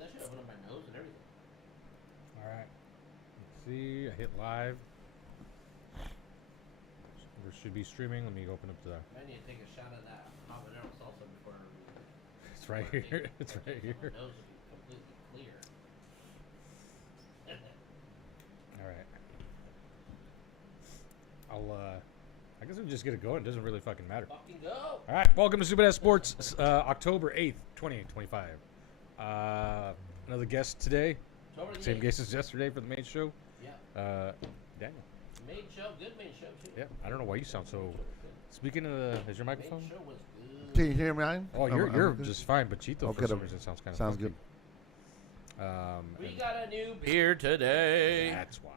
that shit opened up my nose and everything. All right. Let's see. I hit live. We should be streaming. Let me open up the. I need to take a shot of that habanero salsa before. It's right here. It's right here. My nose will be completely clear. All right. I guess we just get it going. It doesn't really fucking matter. Fucking go. All right. Welcome to Stupid Ass Sports, October 8th, 2025. Another guest today. Same guest as yesterday for the main show. Yeah. Daniel. Main show, good main show too. Yeah. I don't know why you sound so. Speaking of is your microphone? Main show was good. Can you hear me? Oh, you're just fine, but Cheeto Okay, for some reason sounds kind of sounds good. We got a new beer today. That's why.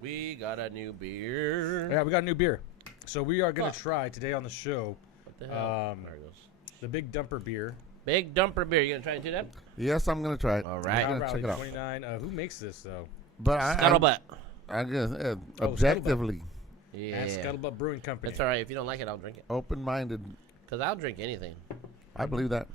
We got a new beer. Yeah, we got a new beer. So we are gonna try today on the show. What the hell? There it goes. The Big Dumper beer. Big Dumper beer. You gonna try and do that? Yes, I'm gonna try it. All right. I'm Cow gonna check Rally it out. 29. Who makes this though? But Scuttlebutt. I guess Oh, objectively Yeah. And Scuttlebutt Brewing Company. That's all right. If you don't like it, I'll drink it. open-minded. Cause I'll drink anything. I believe that.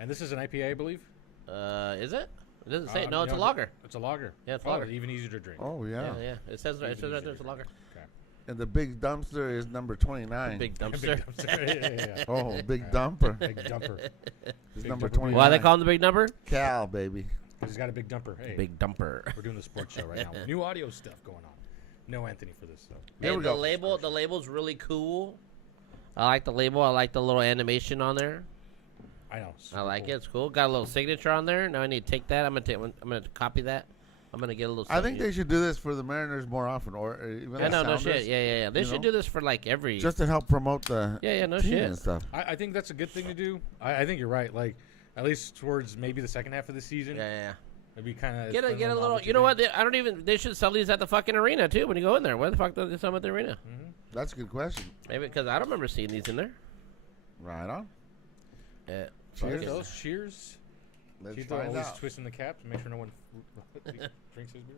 And this is an IPA, I believe. Is it? It doesn't say. No, you it's a know, lager. It's a lager. Yeah, it's Oh, lager. even easier to drink. Oh yeah. Yeah. It says right there it's a lager. Okay. And the big dumpster is number 29. Big Big dumpster. dumpster. yeah. Oh, big dumper. Big dumper. It's Big number dumper. 29. Why they call him the big number? Cal, baby. He's got a big dumper. Hey, Big dumper. we're doing the sports show right now. New audio stuff going on. No Anthony for this though. There Hey, we the go. the label's really cool. I like the label. I like the little animation on there. I know. I like it. It's cool. Got a little signature on there. Now I need to take that. I'm gonna copy that. I'm gonna get a little. I think they should do this for the Mariners more often, or even I the know, no Sounders, shit. Yeah. They you should know? do this for like every. just to help promote the yeah, no team shit. and stuff. I think that's a good thing to do. I think you're right. Like at least towards maybe the second half of the season. Yeah. It'd be kind of Get a little. You know what? I don't even. They should sell these at the fucking arena too. When you go in there, where the fuck do they sell them at the arena? That's a good question. Maybe because I don't remember seeing these in there. Right on. Yeah. Cheers. Those cheers. Let's Cheeto find always out. twisting the cap to make sure no one drinks his beer.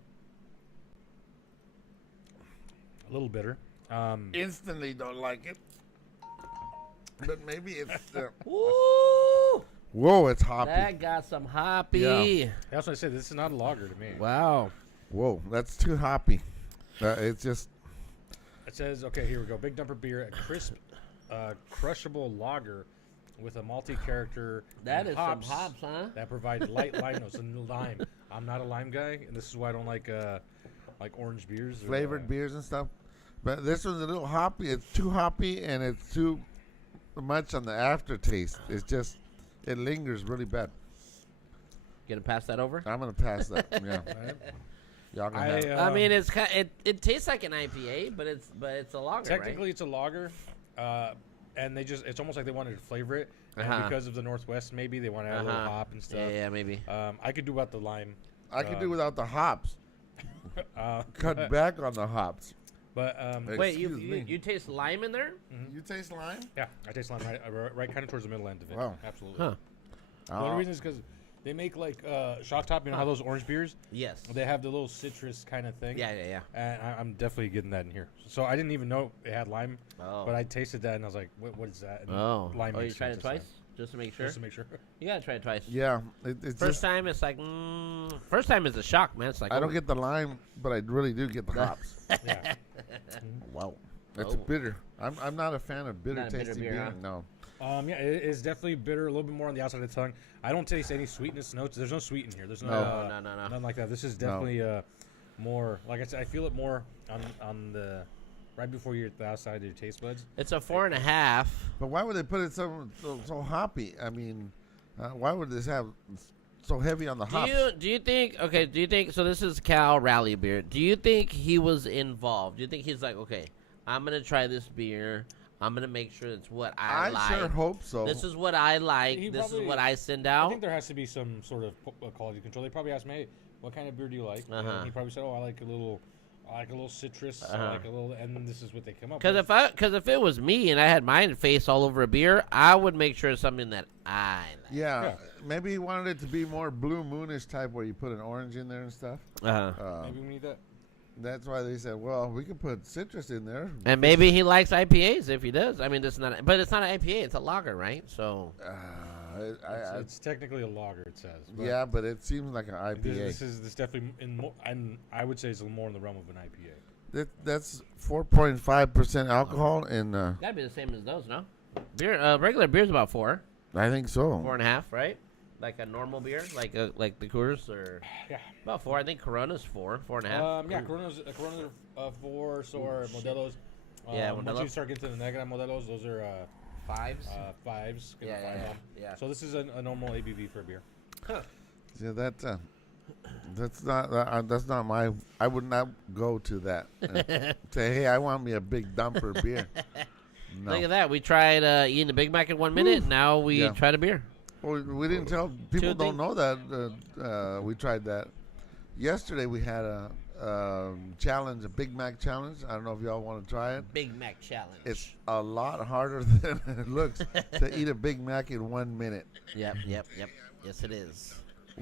A little bitter. Instantly don't like it. But maybe it's. Woo! Whoa, it's hoppy. That got some hoppy. Yeah. That's what I said. This is not a lager to me. Wow. Whoa, that's too hoppy. It's just. It says, okay, here we go. Big Dumper beer, a crisp, crushable lager with a malty character. That and is hops some hops, huh? that provide light lime notes. And lime. I'm not a lime guy, and this is why I don't like orange beers. Or, Flavored beers and stuff. But this one's a little hoppy. It's too hoppy and it's too much on the aftertaste. It's just, it lingers really bad. Gonna pass that over? I'm going to pass that. Yeah. Right? Y'all can have it. I mean, it's it tastes like an IPA, but it's a lager, Technically, right? it's a lager, and it's almost like they wanted to flavor it. And Uh-huh. because of the Northwest, maybe they want to add a little hop and stuff. Yeah, maybe. I could do without the lime. I can do without the hops. Cut back on the hops. But Wait, you Excuse me. you taste lime in there? You taste lime? yeah, I taste lime right kind of towards the middle end of it. Wow. Absolutely. Huh. The only reason is because they make like Shock Top. You know how those orange beers? Yes. They have the little citrus kind of thing. Yeah. And I'm definitely getting that in here. So I didn't even know it had lime, Oh. but I tasted that and I was like, what is that? And Oh. lime Oh, you makes tried sense it this time. twice? Just to make sure? Just to make sure. You gotta try it twice. Yeah. It's First just, time, it's like, first time is a shock, man. It's like, I don't get the lime, but I really do get the hops. Yeah. Wow. It's Oh. bitter. I'm not a fan of bitter Not a bitter tasting beer, beer. huh? No. Yeah, it is definitely bitter, a little bit more on the outside of the tongue. I don't taste any sweetness notes. There's no sweet in here. There's no, No. No. nothing like that. This is definitely more, like I said, I feel it more on the, right before you're at the outside of your taste buds. It's a 4.5. But why would they put it so hoppy? I mean, why would this have so heavy on the hops? Do you think so? This is Cal Rally beer. Do you think he was involved? Do you think he's like, okay, I'm gonna try this beer. I'm gonna make sure it's what I like. sure hope so. This is what I like. He This is probably- what I send I out. think there has to be some sort of quality control. They probably asked me, hey, what kind of beer do you like? Uh-huh. And he probably said, oh, I like a little citrus, I like a little, and this is what they come up Because with. if it was me and I had my face all over a beer, I would make sure it's something that I like. Yeah, maybe he wanted it to be more Blue Moonish type, where you put an orange in there and stuff. Maybe we need that. That's why they said, well, we can put citrus in there. And maybe he likes IPAs if he does. I mean, but it's not an IPA. It's a lager, right? So It's technically a lager, it says. But yeah, but it seems like an IPA. This is definitely in more, and I would say it's more in the realm of an IPA. That's 4.5% alcohol, and Gotta be the same as those, no? Beer, regular beer's about 4, I think so. 4.5, right? Like a normal beer, like the Coors, or Yeah. about 4. I think Corona's 4, 4.5. Yeah, Corona's 4, so are Modelo's. Yeah, Once Modelo. you start getting to the Negra Modelos, those are 5s. 5s. Get the Yeah, five yeah, off. yeah. So this is a normal ABV for a beer. Yeah, that's not my. I would not go to that. Say, hey, I want me a big dumper beer. No. Look at that. We tried eating a Big Mac in 1 minute. Now we Yeah. tried a beer. Well, we didn't tell people. Two Don't things. know that we tried that. Yesterday we had a challenge, a Big Mac challenge. I don't know if y'all want to try it. Big Mac challenge. It's a lot harder than it looks to eat a Big Mac in 1 minute. Yep. Yes, it is.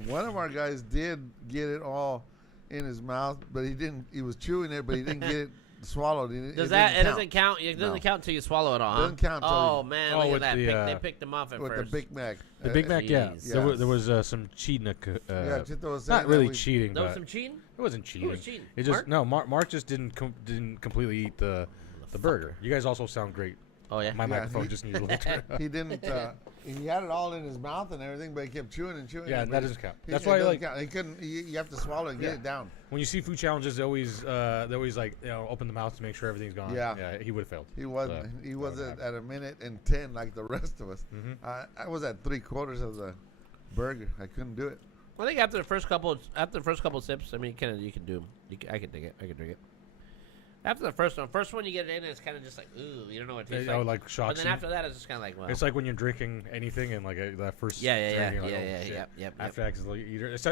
One of our guys did get it all in his mouth, but he didn't. He was chewing it, but he didn't get it swallowed. It Doesn't count? It doesn't No. count until you swallow it all, huh? Doesn't count till Oh you- man, Oh, look at with that. the, They picked them off at with first. the Big Mac. The Big Mac, yeah. Jeez. There was some cheating. Yeah, Chito was saying Not that really we- cheating, There was but some cheating. it wasn't cheating. Who was cheating? It just Mark? Mark just didn't completely eat the burger. You guys also sound great. Oh yeah. My Yeah, microphone he- just needs a little turn up. He didn't. He had it all in his mouth and everything, but he kept chewing and chewing. Yeah, and that he- doesn't count. he- That's it why, doesn't like- count. He couldn't. You have to swallow and get Yeah. it down. When you see food challenges, they always like open the mouth to make sure everything's gone. Yeah. He would have failed. He wasn't. So, He that wasn't would've at a minute and 10 like the rest of us. Mhm. I was at 3/4 of the burger. I couldn't do it. I think after the first couple sips, I mean, you can do. I can dig it. I can drink it. After the first one you get it in, it's kind of just like, ooh, you don't know what it tastes like. But shocks then you. after that, it's just kind of like, well, It's like when you're drinking anything and like that first yeah, drink, you're like, oh, yeah, shit. yep. After that, 'cause like,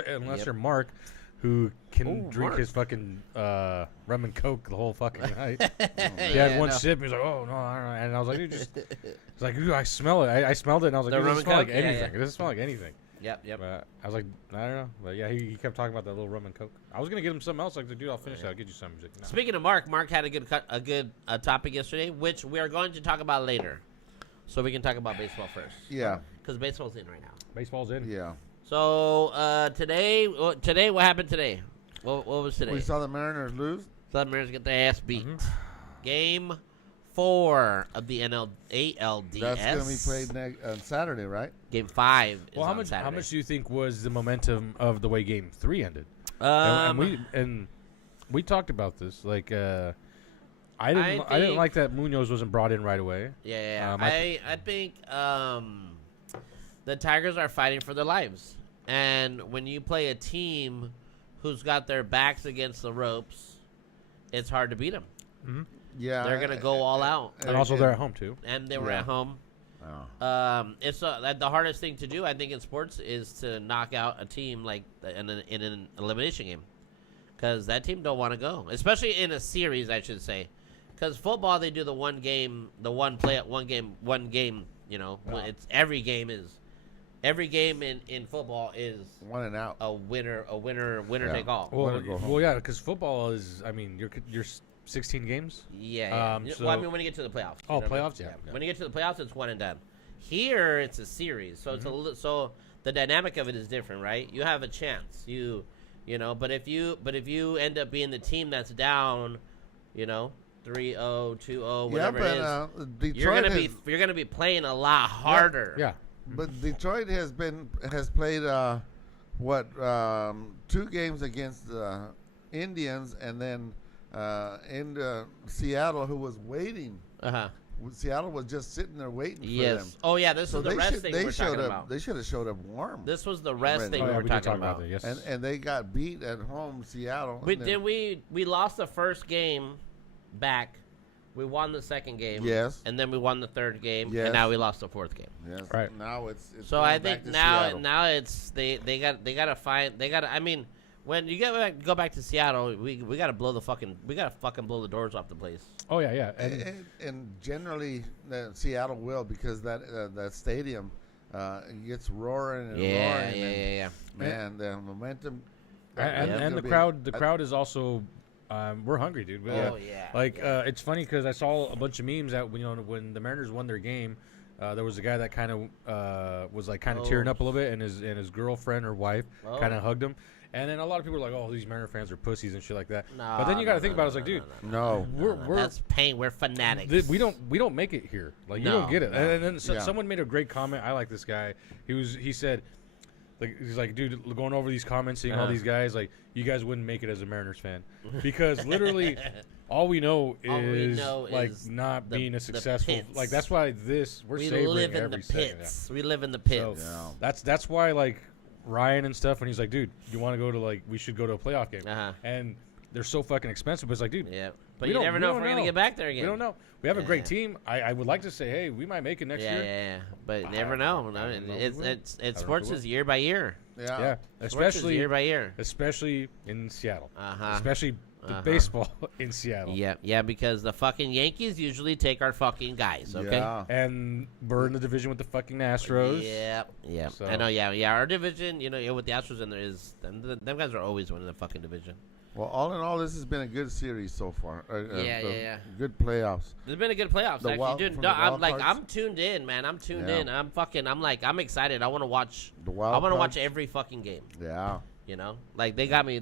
unless Yep. you're Mark, who can Ooh, drink Mark. his fucking rum and coke the whole fucking night. He Yeah, had one no. sip. He's like, "Oh no!" I don't know. And I was like, "Dude, just." It's like, "Ooh, I smell it." I smelled it, and I was like, The "It rum doesn't and smell like coke? Yeah, anything. yeah. It doesn't smell like anything." Yep. But I was like, I don't know. But yeah, he kept talking about that little rum and coke. I was gonna get him something else. Like, dude, I'll finish it. I'll get you some. He's like, no. Speaking of Mark had a good topic yesterday, which we are going to talk about later. So we can talk about baseball first. Yeah. Because baseball's in right now. Baseball's in. Yeah. So today, what happened today? What was today? We saw the Mariners lose. Southern Mariners get their ass beat. Mhm. Game 4 of the ALDS. That's going to be played on Saturday, right? Game 5 is Well, how on much? Saturday. How much do you think was the momentum of the way Game 3 ended? Um, And we talked about this. Like, I didn't think- like that Munoz wasn't brought in right away. Yeah. I I think the Tigers are fighting for their lives. And when you play a team who's got their backs against the ropes, it's hard to beat them. Mm-hmm. Yeah. They're going to go all out. And also they're at home too. And they were Yeah. at home. Oh. It's the hardest thing to do, I think, in sports is to knock out a team like in an elimination game, because that team don't want to go, especially in a series, I should say. Because football, they do the one game. You know, Wow. it's every game in football is One and out. a winner Yeah. take all. Wanna go home. Well, yeah, because football is. I mean, you're 16 games. Yeah. Well, I so- mean, when you get to the playoffs. Oh, you know what I mean? playoffs, yeah. When you get to the playoffs, it's one and done. Here, it's a series, so it's so the dynamic of it is different, right? You have a chance, you know, but if you end up being the team that's down, you know, 3-0, 2-0, Yeah, whatever it is, but Detroit you're gonna be playing a lot harder. Yeah. But Detroit has played 2 games against the Indians, and then in Seattle, who was waiting. Uh-huh. Seattle was just sitting there waiting for them. Yes. Oh yeah, this So is the they rest should, thing they we're showed talking up. about. They should have showed up warm. This was the rest Already. thing Oh, we yeah, were we did talking talk about. that. Yes. and they got beat at home, Seattle. We and then- did we lost the first game back. We won the second game. Yes. And then we won the third game. Yes. And now we lost the fourth game. Yes. Right. Now it's So going I back think to now Seattle. it's they gotta find I mean, when you go back to Seattle, we gotta fucking blow the doors off the place. Oh yeah. And And generally, Seattle will, because that stadium gets roaring and roaring. Yeah. Man, the momentum. and, it's and the gonna be- crowd is also. We're hungry, dude. Oh yeah. Like it's funny because I saw a bunch of memes that when the Mariners won their game, There was a guy that kind of was like kind of Oh. tearing up a little bit, and his girlfriend or wife Oh. kind of hugged him. And then a lot of people were like, "Oh, these Mariner fans are pussies and shit like that." No, but then you got to no, think no, about it. It's like, no, dude, No. we're that's pain. We're fanatics. we don't make it here. Like you No, don't get it. no. And then Yeah. someone made a great comment. I like this guy. He said, like he's like, dude, going over these comments, seeing all Uh-huh. these guys, like you guys wouldn't make it as a Mariners fan because literally all we know All we is know like is not the- being a the successful. pits. Like that's why we're we savoring live in every the second. Yeah. pits. We live in the So pits. Yeah. that's why like Ryan and stuff when he's like, dude, you want to go to like we should go to a playoff game, Uh-huh. and they're so fucking expensive. But it's like, dude, Yeah, but We you don't- never we know if don't we're gonna know. get back there again. we don't know. We have a great Yeah. team. I would like to say, hey, we might make it next Yeah, year. yeah, but you never I know. don't No, know if we it's will. it's I don't know if sports we is year by year. Yeah. Yeah, Sports is especially year by year. especially in Seattle, Uh-huh. especially the Uh-huh. baseball in Seattle. Yeah, yeah, because the fucking Yankees usually take our fucking guys. Okay. Yeah. And we're in the division with the fucking Astros. Yeah, yeah. So- I know. Yeah, yeah. Our division, with the Astros in there is them guys are always winning the fucking division. Well, all in all, this has been a good series so far. Yeah, yeah. Good playoffs. It's been a good playoffs, The actually, wild- dude. from No, the I'm wild like, cards? I'm tuned in, man. I'm tuned Yeah. in. I'm excited. I want to watch. The I wild want to watch cards? every fucking game. Yeah. Like they got me,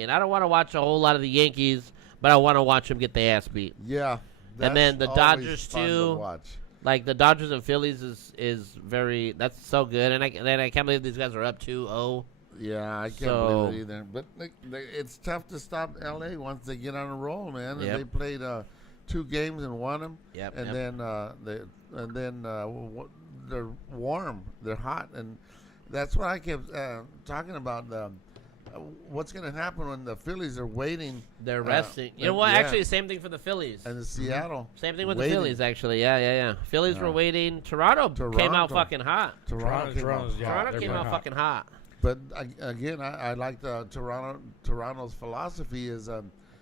and I don't want to watch a whole lot of the Yankees, but I want to watch them get their ass beat. Yeah. And then that's the always Dodgers, fun to too. watch. Like the Dodgers and Phillies is very that's so good, and I can't believe these guys are up 2-0. Yeah, I can't So- believe it either. But it's tough to stop LA once they get on a roll, man. And Yep. they played 2 games and won them. Yep, And yep. then they're warm, they're hot, and that's what I kept talking about. What's going to happen when the Phillies are waiting? They're resting. You know what? yeah. Actually, same thing for the Phillies. And the Seattle. Same thing with waiting. the Phillies, actually. Yeah. Phillies were Yeah. waiting. Toronto came out Toronto. fucking hot. Toronto came out yeah, hot. Toronto they're came playing out hot. fucking hot. But again, I like the Toronto's philosophy is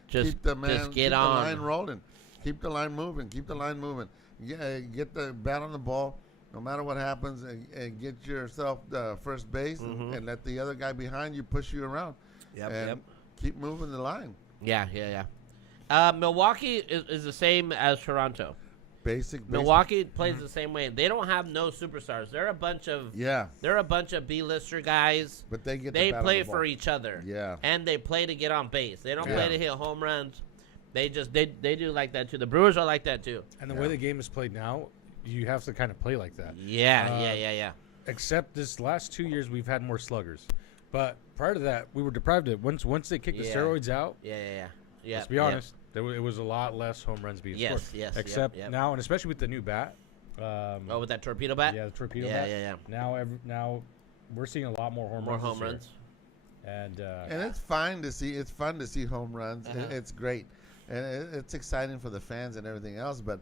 Just keep the man, just get keep on. the line rolling, keep the line moving, keep the line moving. Yeah, get the bat on the ball, no matter what happens, and get yourself the first base, Mhm. and let the other guy behind you push you around. And keep moving the line. Yeah. Milwaukee is the same as Toronto. Basic. Milwaukee plays the same way. They don't have no superstars. They're a bunch of Yeah, B-lister guys. but they get. They the bat on play the ball. for each other. Yeah. And they play to get on base. They don't Yeah. play to hit home runs. They just they do like that too. The Brewers are like that too. And the way the game is played now, you have to kind of play like that. Yeah. Except this last 2 years, we've had more sluggers. But prior to that, we were deprived of it. Once they kicked the Yeah. steroids out, Yeah. let's be honest, it was a lot less home runs being Yes, scored. yes, Except yep. now, and especially with the new bat. Oh, with that torpedo bat? Yeah, the torpedo Yeah, bat. yeah. Now we're seeing a lot more home More runs. home this year. runs. And And it's fun to see. It's fun to see home runs. Uh-huh. It's great, and it's exciting for the fans and everything else. But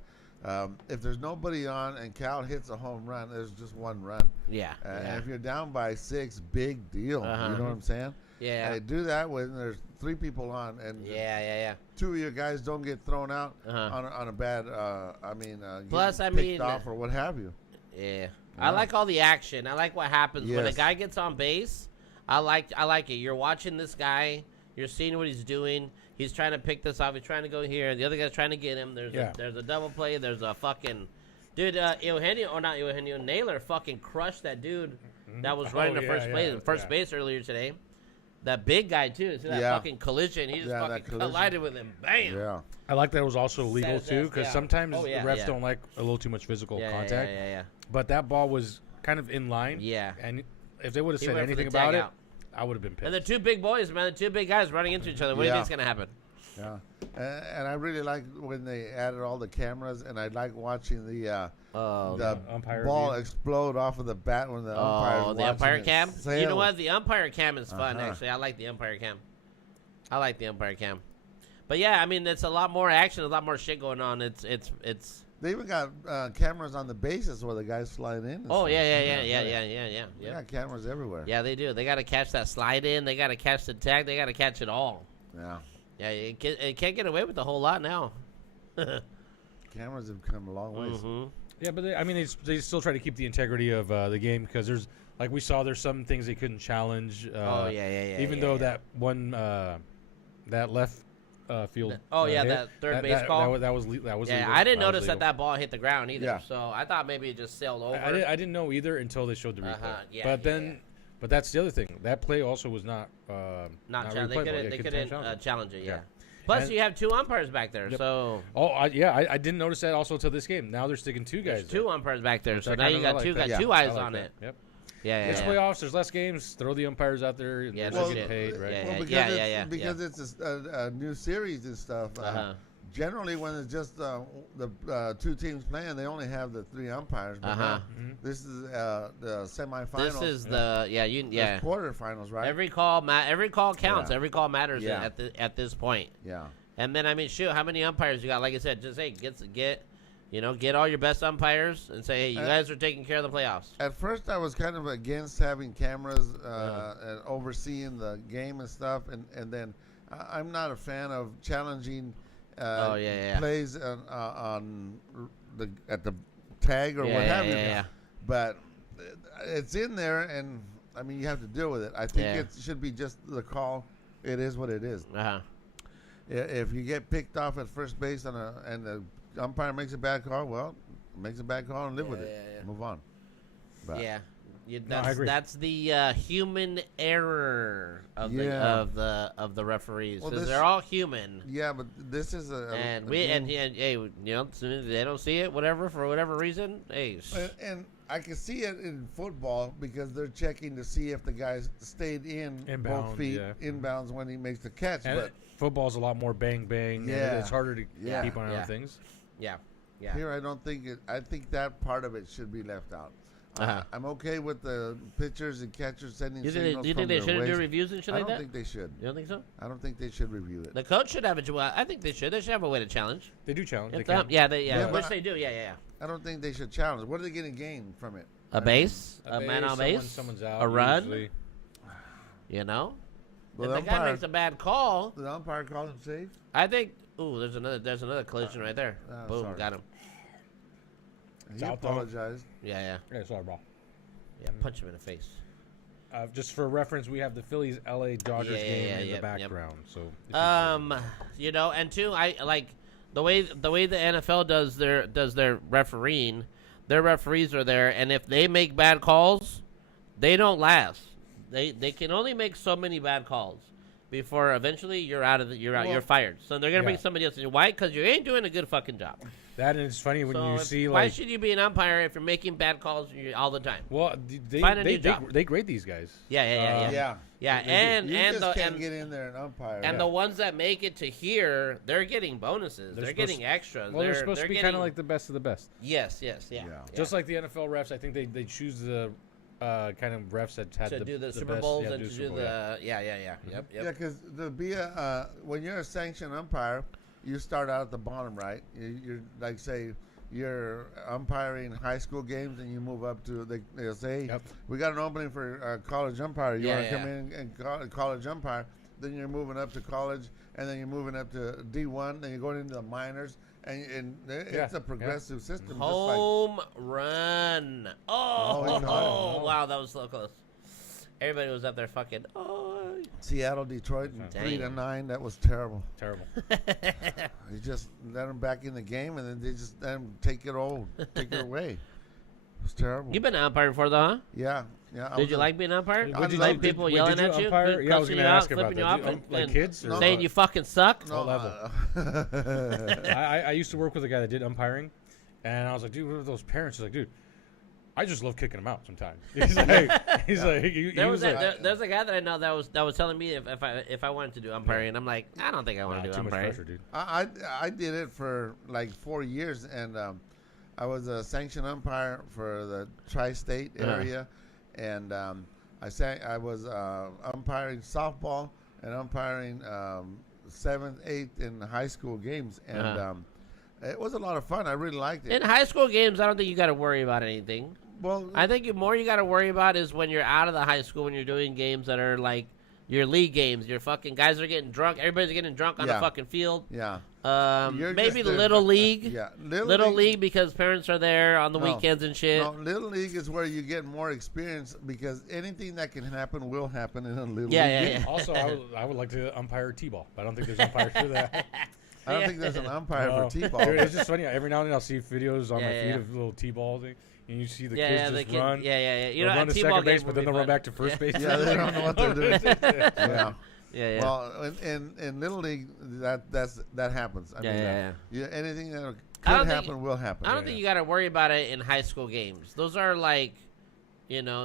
if there's nobody on and Cal hits a home run, there's just one run. Yeah. And if you're down by 6, big deal. Uh-huh. You know what I'm saying? Yeah. And they do that when there's 3 people on, and Yeah. 2 of your guys don't get thrown out Uh-huh. on a bad. Plus, get I picked mean, off or what have you. Yeah. I like all the action. I like what happens when a Yes. guy gets on base. I like it. You're watching this guy. You're seeing what he's doing. He's trying to pick this off. He's trying to go here. The other guy's trying to get him. There's a double play. There's a fucking dude. Eugenio Naylor fucking crushed that dude that was running the first base earlier today. That big guy too. See that Yeah. fucking collision? He just Yeah, that fucking collision. collided with him. Bam. Yeah. I like that it was also legal Says too, that, because yeah. sometimes Oh, yeah, the refs yeah. don't like a little too much physical Yeah, contact. Yeah. But that ball was kind of in line. Yeah. And if they would have He said went for anything the about tag it, out. I would have been pissed. And the two big boys, man, the two big guys running into each other. What do you Yeah. think's gonna happen? Yeah, and I really like when they added all the cameras, and I like watching the umpire ball view. explode off of the bat when the umpire's Oh, the watching umpire it cam. You sail. know what? The umpire cam is fun. Uh-huh. Actually, I like the umpire cam. But yeah, I mean, it's a lot more action, a lot more shit going on. It's. They even got cameras on the bases where the guys slide in. and Oh stuff. yeah. They got cameras everywhere. Yeah, they do. They got to catch that slide in. They got to catch the tag. They got to catch it all. Yeah. Yeah, it can't get away with a whole lot now. Cameras have come a long ways. Mhm. Yeah, but they still try to keep the integrity of the game because there's, like we saw, there's some things they couldn't challenge. Oh yeah. Even though that one that left field. Oh, yeah, hit. that third base call? That was legal. Yeah, I didn't notice legal. that ball hit the ground either. Yeah. So I thought maybe it just sailed over. I didn't know either until they showed the replay. Yeah, but yeah, then, yeah. but that's the other thing. That play also was not Not replayable. they couldn't challenge it. Yeah. Yeah. Plus, And- you have 2 umpires back there, Yep. so Oh, I didn't notice that also until this game. Now they're sticking 2 guys. there's 2 umpires back there. Which So I now kinda you got like two that. got two I eyes like on that. it. Yep. Yeah, It's yeah. playoffs. There's less games. Throw the umpires out there. And Yeah, they're that's getting good. paid, right? Yeah, Well, because yeah, it's, yeah, because it's a new series and stuff. Uh-huh. Generally, when it's just the 2 teams playing, they only have the 3 umpires. But Uh-huh. now, this is the semifinals. This is the the quarterfinals, right? Every call counts. Yeah. Every call matters Yeah. at this point. yeah. And then I mean, shoot, how many umpires you got? Like I said, just hey, get all your best umpires and say, hey, you guys are taking care of the playoffs. At first, I was kind of against having cameras and overseeing the game and stuff, and then I'm not a fan of challenging plays on at the tag or what have you. Yeah. But it's in there, and I mean, you have to deal with it. I think Yeah. it should be just the call. It is what it is. Uh-huh. If you get picked off at first base and the umpire makes a bad call, well, makes a bad call and live with it. Yeah. Move on. But Yeah. I agree. That's the human error of Yeah. the referees, Well, because this- they're all human. Yeah, but this is And a and game- hey, you know, as soon as they don't see it, for whatever reason, hey, and I can see it in football because they're checking to see if the guy stayed in Inbound, both feet yeah. inbounds when he makes the catch. And But football's a lot more bang bang. and Yeah. it's harder to Yeah. keep on Yeah. things. yeah. here, I don't think it. I think that part of it should be left out. Uh-huh. I'm okay with the pitchers and catchers sending Do signals you from think they their shouldn't do waist. reviews and shit I like don't that? think they should. You don't think so? I don't think they should review it. The coach should have a. Well, I think they should. They should have a way to challenge. They do challenge. They If can. Yeah, which but they do. Yeah. I don't think they should challenge. What are they going to gain from it? A base, a base, man on base, someone's out. a run. usually. You know, Well, if the guy makes a bad call, the umpire calls him safe. I think. Ooh, there's another collision right there. Boom, sorry. got him. He out, though. apologized. Yeah. Yeah, sorry, bro. Yeah, punch him in the face. Just for reference, we have the Phillies LA Dodgers game in the background. So, if You know, and two, I like the way the NFL does their refereeing. Their referees are there, and if they make bad calls, they don't last. They can only make so many bad calls before eventually you're fired. So they're gonna bring Yeah. somebody else in. Why? Because you ain't doing a good fucking job. that and it's funny when So you if- see why like, should you be an umpire if you're making bad calls all the time? well, they Find a new job. they grade these guys. Yeah. Yeah, and you and just the can't and, get in there and umpire. and the ones that make it to here, they're getting bonuses. They're They're supposed getting extras. Well, they're supposed to be kind getting- of like the best of the best. Yes, yeah. Just like the NFL refs, I think they choose the kind of refs that had to the do the Super best- Bowls yeah, and to Super do Bowl, yeah. the Yep. Yeah, because to be when you're a sanctioned umpire, you start out at the bottom, right? You're like say you're umpiring high school games, and you move up to they'll say, Yep. we got an opening for college umpire. You Yeah, want to yeah. come in and college umpire? Then you're moving up to college, and then you're moving up to D1, then you're going into the minors, and it's a progressive system. Just like, Home run. Oh, he caught it. Wow, that was so close. Everybody was up there fucking. Oh. Seattle, Detroit, Damn. 3-9. That was terrible. Terrible. They just let them back in the game, and then they just let them take it away. It was terrible. You've been an umpire before, though, huh? Yeah. I Did was you a- like being an umpire? What'd you like like? people Wait, yelling did you at you, umpire? Yeah, I was cussing gonna you out, ask about flipping you that. off, Did you and, like and kids or saying what? you fucking suck? No, level? I used to work with a guy that did umpiring, and I was like, dude, what are those parents? He's like, dude, I just love kicking them out sometimes. He's like, he There was was like, there's a guy that I know that was telling me if I wanted to do umpiring, and I'm like, I don't think I want nah, to do too much umpiring. pressure, dude. I did it for like 4 years, and I was a sanctioned umpire for the tri-state area, and I was umpiring softball and umpiring 7th, 8th in high school games, and it was a lot of fun. I really liked it. In high school games, I don't think you got to worry about anything. Well, I think you got to worry about is when you're out of the high school, when you're doing games that are like your league games. Your fucking guys are getting drunk. Everybody's getting drunk on the Yeah. fucking field. yeah. Maybe just Little League. Yeah, Little League because parents are there on the No. weekends and shit. No, Little League is where you get more experience because anything that can happen will happen in a Little Yeah, League yeah, game. yeah. Also, I would like to umpire T-ball, but I don't think there's umpires for that. I don't think there's an umpire No. for T-ball. Dude, it's just funny. Every now and then I'll see videos on Yeah, my yeah, feed yeah. of little T-ball thing, and you see the Yeah, kids yeah, the just kid. run. Yeah. You They'll know, run a to T-ball second game base, but would then be they'll run fun. back to first Yeah. base. Yeah, they don't know what they're doing. Yeah. Yeah. Well, in Little League, that happens. I mean, Yeah. anything that I could don't think- happen will happen. I don't think you got to worry about it in high school games. Those are like,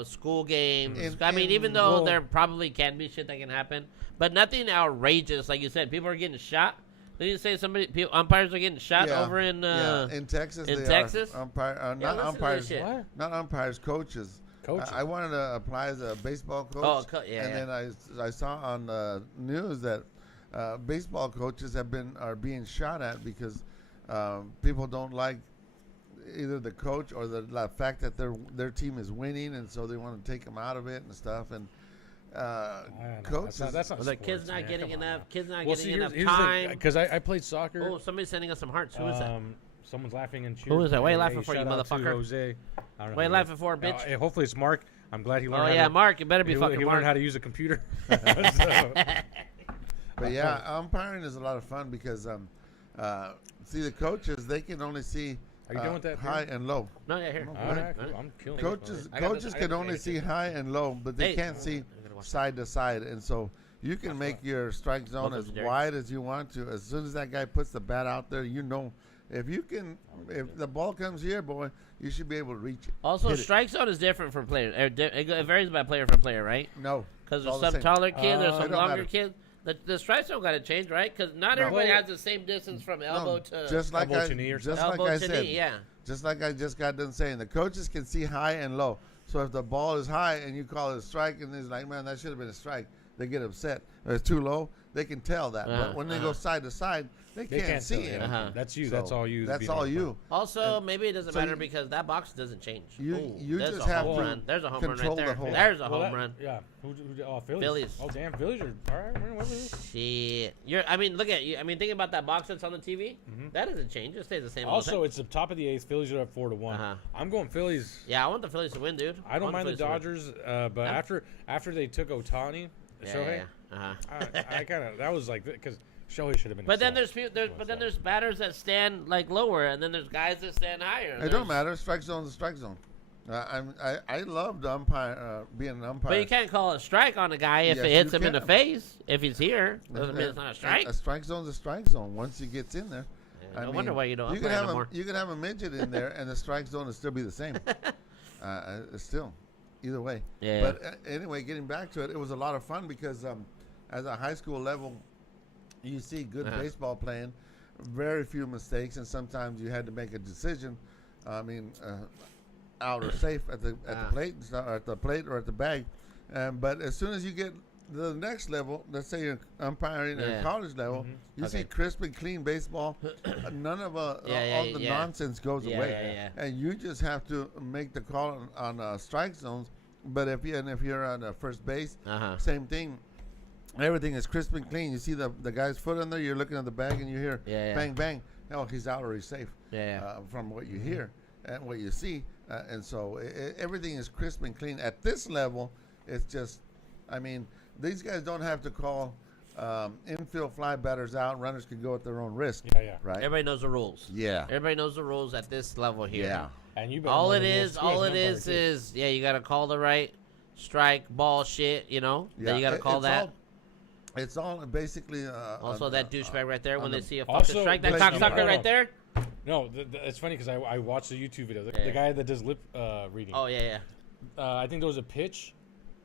school games. I mean, even though well- there probably can be shit that can happen, but nothing outrageous. Like you said, people are getting shot. Did you say umpires are getting shot Yeah. over in? in Texas. in they Texas? are. Umpire, Yeah, not listen to this umpires. shit. What? Not umpires. Coaches. Coaches. I wanted to apply as a baseball coach. Oh, yeah. and then I saw on the news that baseball coaches are being shot at because people don't like either the coach or the fact that their team is winning, and so they want to take them out of it and stuff. And I don't know. coaches, That's not Well, the kids sports, not man. getting Come on enough. now. Kids not Well, getting see, enough here's time. because I played soccer. Oh, somebody's sending us some hearts. Who is that? Someone's laughing and cheering. Who is that? What are you Hey, laughing for, you shout out to motherfucker? Jose. I don't know What are you who it laughing is. for, bitch? Hey, hopefully it's Mark. I'm glad he learned. Oh how yeah, to, Mark. You better be he fucking learned Mark. how to use a computer. So, but yeah, umpiring is a lot of fun because see the coaches they can only see Are you done with that, high Peter? and low. No, yeah, here. all right, cool. I'm killing it. Coaches I got coaches this- I can got only this- see high and low, but they Hey. can't see I gotta watch side to side, and so you can make your strike zone Both as of them, wide as you want to. As soon as that guy puts the bat out there, if the ball comes here, boy, you should be able to reach it. Also, Hit it. strike zone is different for players. It varies by player for player, right? No, Because it's all there's the some same. taller kids, there's It some don't longer matter. kids. The strike zone got to change, right? Because not No. everybody Well- has the same distance from elbow No, to just like elbow to knee or just elbow like I to said, knee. Yeah. just like I just got done saying, the coaches can see high and low. So if the ball is high and you call it a strike, and it's like, man, that should have been a strike, they get upset. If it's too low, they can tell that. Uh-huh, But when they go side to side, they They can't see tell you. it. Uh-huh. That's you. So That's all you. That's being all on the you. Also, maybe it doesn't so matter you- because that box doesn't change. You- Ooh, you there's just a have home to run. There's a home run control right the there. hole. There's a Well, home run. Yeah. Oh, Phillies. Phillies. Oh, damn. Phillies are all right. Whatever. Shit. I mean, look at you. I mean, thinking about that box that's on the TV. That doesn't change. It stays the same. all the Also, time. it's the top of the eighth. Phillies are up 4-1. Uh-huh. I'm going Phillies. Yeah, I want the Phillies to win, dude. I don't mind the want Phillies to win. Dodgers, but I'm- after they took Otani, Shohei, Uh-huh. I kind of that was like because Shohei should have been. But then himself. there's batters that stand like lower, and then there's guys that stand higher. It don't matter. Strike zone's a strike zone. I love the umpire being an umpire. But you can't call a strike on a guy if Yes, it hits you him in the can. face. If he's here, doesn't mean it's not a strike. A strike zone's a strike zone once he gets in there. I wonder why you don't You umpire can have anymore. you can have a midget in there, and the strike zone will still be the same. Still, either way. Yeah. But anyway, getting back to it, it was a lot of fun because as a high school level, you see good Uh-huh. baseball playing, very few mistakes, and sometimes you had to make a decision. I mean, out or safe at the plate, or at the plate or at the bag. But as soon as you get the next level, let's say you're umpiring Yeah. at college level, you see Okay. crisp and clean baseball. None of all the nonsense goes Yeah, away, yeah. and you just have to make the call on strike zones. But if you're on first base, Uh-huh. same thing. Everything is crisp and clean. You see the guy's foot in there. You're looking at the bag, and you hear Yeah. bang bang. Oh, he's out or he's safe. Yeah. From what you hear and what you see, and so everything is crisp and clean. At this level, it's just, I mean, these guys don't have to call infield fly batters out. Runners can go at their own risk. Yeah. Right. Everybody knows the rules. Yeah. Everybody knows the rules at this level here. Yeah. And you better All know it the rules is, too all as it an umpire, is, too. is you got to call the right strike, ball, shit. You know, then you got to call it's that. all- it's all basically. Also, on- that douchebag right there, when on they the- see a fucking Also, strike, that plate cocksucker umpire. right there. No, it's funny because I watched the YouTube video. The, Yeah. the guy that does lip reading. Oh yeah. I think there was a pitch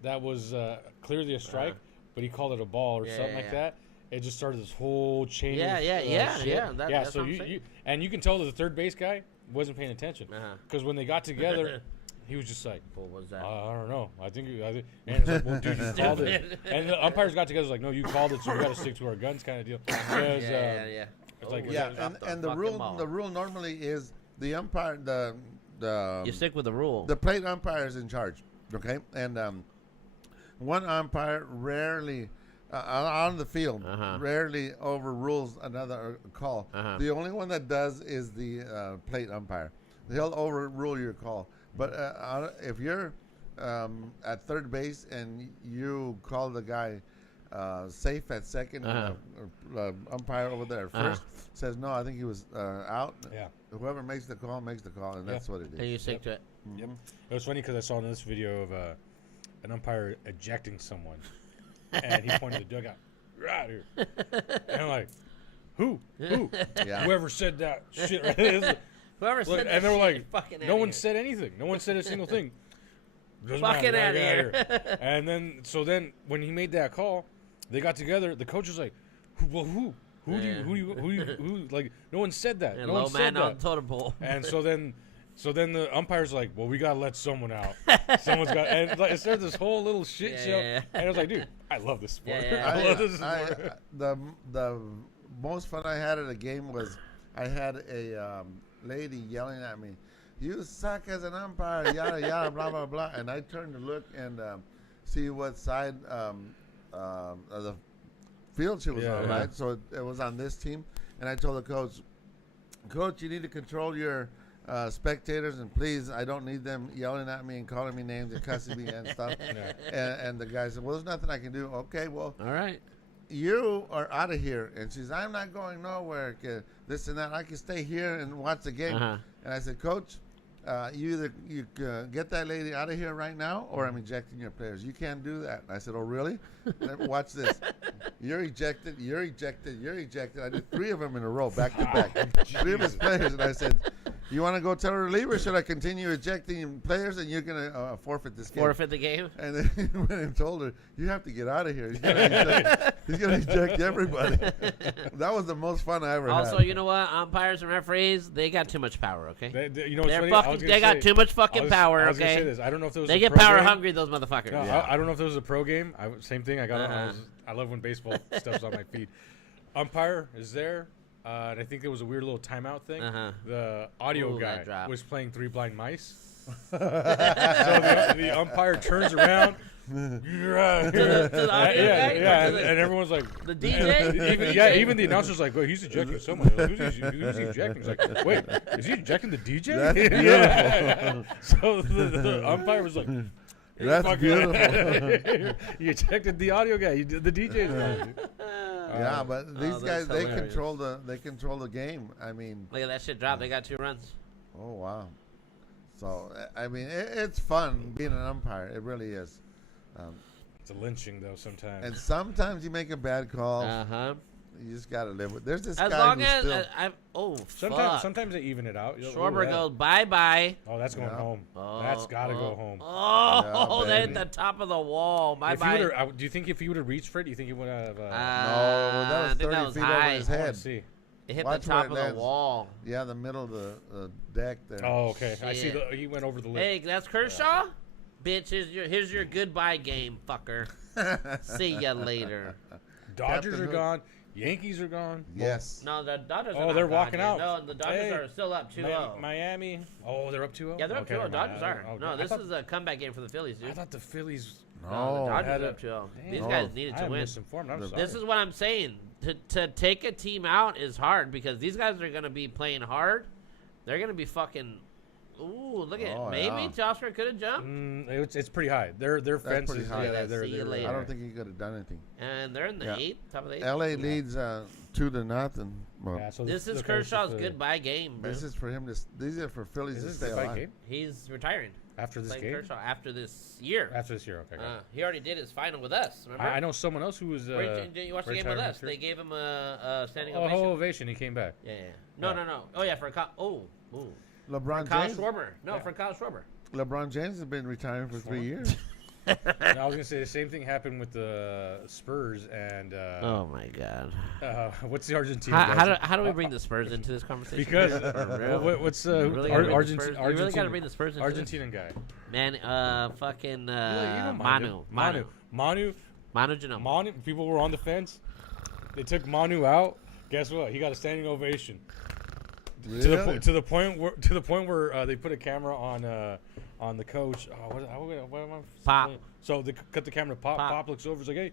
that was clearly a strike, but he called it a ball or Yeah, something yeah, like yeah. that. It just started this whole chain. Yeah, of, yeah, yeah, shit. yeah, that's So what I'm saying. you and you can tell that the third base guy wasn't paying attention Uh-huh. because when they got together, he was just like, What was that? I don't know. I think and it's like, well, dude, you called it. Stupid. And the umpires got together, like, no, you called it, so we got to stick to our guns, kind of deal. Because, yeah. it's like- Oh, Yeah, drop and the the fucking ball. rule normally is the umpire You stick with the rule. the plate umpire is in charge, okay? And one umpire rarely on the field. Uh-huh. Rarely overrules another call. Uh-huh. The only one that does is the plate umpire. He'll overrule your call. But if you're at third base and you call the guy safe at second, umpire over there at first says no, I think he was out. Yeah. Whoever makes the call, and that's what it is. And you stick to it. Yep. It was funny because I saw in this video of an umpire ejecting someone, and he pointed to the dugout. You're out here. And I'm like, who? Yeah. Whoever said that shit right there. Whoever said that And they were shit, like, fucking no outta one here. said anything. No one said a single thing. Doesn't Fucking matter, outta get here. And then when he made that call, they got together. The coach was like, who? Who? Like, no one said that. And no low one said man that. on the totem pole. And so then the umpire's like, well, we gotta let someone out. Someone's got, and like, it started this whole little shit Yeah, show. yeah. And I was like, dude, I love this sport. Yeah, yeah. I love this sport. The most fun I had at a game was I had a lady yelling at me, "You suck as an umpire!" Yada yada, blah blah blah. And I turned to look and see what side of the field she was Yeah, on. yeah. Right, so it was on this team. And I told the coach, you need to control your spectators, and please, I don't need them yelling at me and calling me names and cussing me and stuff. Yeah. And the guy said, well, there's nothing I can do. Okay, well, All right. you are out of here. And she's, I'm not going nowhere. This and that. I can stay here and watch the game. Uh-huh. And I said, Coach, you get that lady out of here right now, or I'm ejecting your players. You can't do that. And I said, oh, really? Watch this. You're ejected. You're ejected. You're ejected. I did 3 of them in a row, back to back. 3 of his players. And I said, you want to go tell a reliever? Should I continue ejecting players and you're going to forfeit this game? Forfeit the game. And then he went and told her, you have to get out of here. He's going to eject everybody. That was the most fun I ever had. Also, you know what? Umpires and referees, they got too much power, okay? You know what's They're funny? fucking, they got too much fucking power, I was gonna okay? say this. I don't know if there was They a get pro power game. hungry, those motherfuckers. No, Yeah. I don't know if there was a pro game. Same thing. I got. Uh-huh. I love when baseball stuff's on my feed. Umpire is there, and I think there was a weird little timeout thing. Uh-huh. The audio Ooh, that guy drop. was playing Three Blind Mice. So the umpire turns around. To the audio yeah, guy? yeah, Or to the- and everyone's like, The DJ? even the announcer's like, wait, he's ejecting someone. Like, who's he ejecting? He's like, wait, is he ejecting the DJ? That's Yeah. So the umpire was like, That's fucking- beautiful. You ejected the audio guy. You did the DJ's guy. Yeah, but these that's guys, they hilarious. control the game. I mean, Look at that shit drop. They got 2 runs. oh wow. So I mean, it's fun being an umpire. It really is. It's a lynching though sometimes. And sometimes you make a bad call. Uh-huh. You just gotta live with. There's this As guy long who's as still. Sometimes they even it out. You're like, Schwarber "Ooh, goes bye-bye. Oh, that's going Yeah. home. Oh, That's got to go home. Oh, Yeah, they hit baby. the top of the wall. If Bye-bye. he would've- do you think if he would have reached for it, do you think he would have? No, that I was think 30 that was feet high. over his I wanna head. see. It hit Watch the where top it of the lands. wall. Yeah, the middle of the deck there. Oh, okay. I see. Shit. He went over the lip. Hey, that's Kershaw? Bitch, here's your goodbye game, fucker. See ya later. Dodgers Captain are Hook. gone. Yankees are gone. Yes. No, the Dodgers Oh, are not they're gone walking yet. out. No, the Dodgers Hey. are still up 2-0. Miami. Oh, they're up 2-0. Yeah, they're up Okay, 2-0. never mind. Dodgers are. Okay. No, I this thought- is a comeback game for the Phillies, dude. I thought the Phillies. No, No. the Dodgers Had are a- up 2-0. Damn. These No. guys needed I to am win. misinformed. I'm This sorry. This is what I'm saying. To take a team out is hard because these guys are going to be playing hard. They're going to be fucking. Ooh, look at Oh, maybe yeah. Teoscar could have jumped, It's pretty high. Their fences. pretty high. Yeah, See you later. I don't think he could have done anything. and they're in the Yeah. 8th, top of the 8th. LA leads 2-0. Well, Yeah, so This is the Kershaw's Phillies- goodbye game, bro. this is for him to. These are for Phillies Is to this stay the bike alive. game He's retiring. after this Playing game? Kershaw after this year. After this year, okay. He already did his final with us. Remember? I know someone else who was. You watched the game with retiring us. this year. They gave him a standing Oh, ovation. whole ovation. He came back. Yeah. No. Oh yeah, for Kyle. Ooh. LeBron Kyle James. Schwarber. No, Yeah. for Kyle Schwarber. LeBron James has been retiring for 3 years. And I was gonna say the same thing happened with the Spurs and Oh my God. what's the Argentine? How do we bring the Spurs into this conversation? Because For real? what's You really gotta bring the Argentine? Spurs- you really gotta bring the Spurs into this? Argentinian guy. Man, fucking You don't mind him. Manu Manu. Ginobili. People were on the fence. They took Manu out. Guess what? He got a standing ovation. Really? To the point where they put a camera on the coach. Oh, what am I Pop. saying? So they cut the camera. Pop looks over. He's like, hey,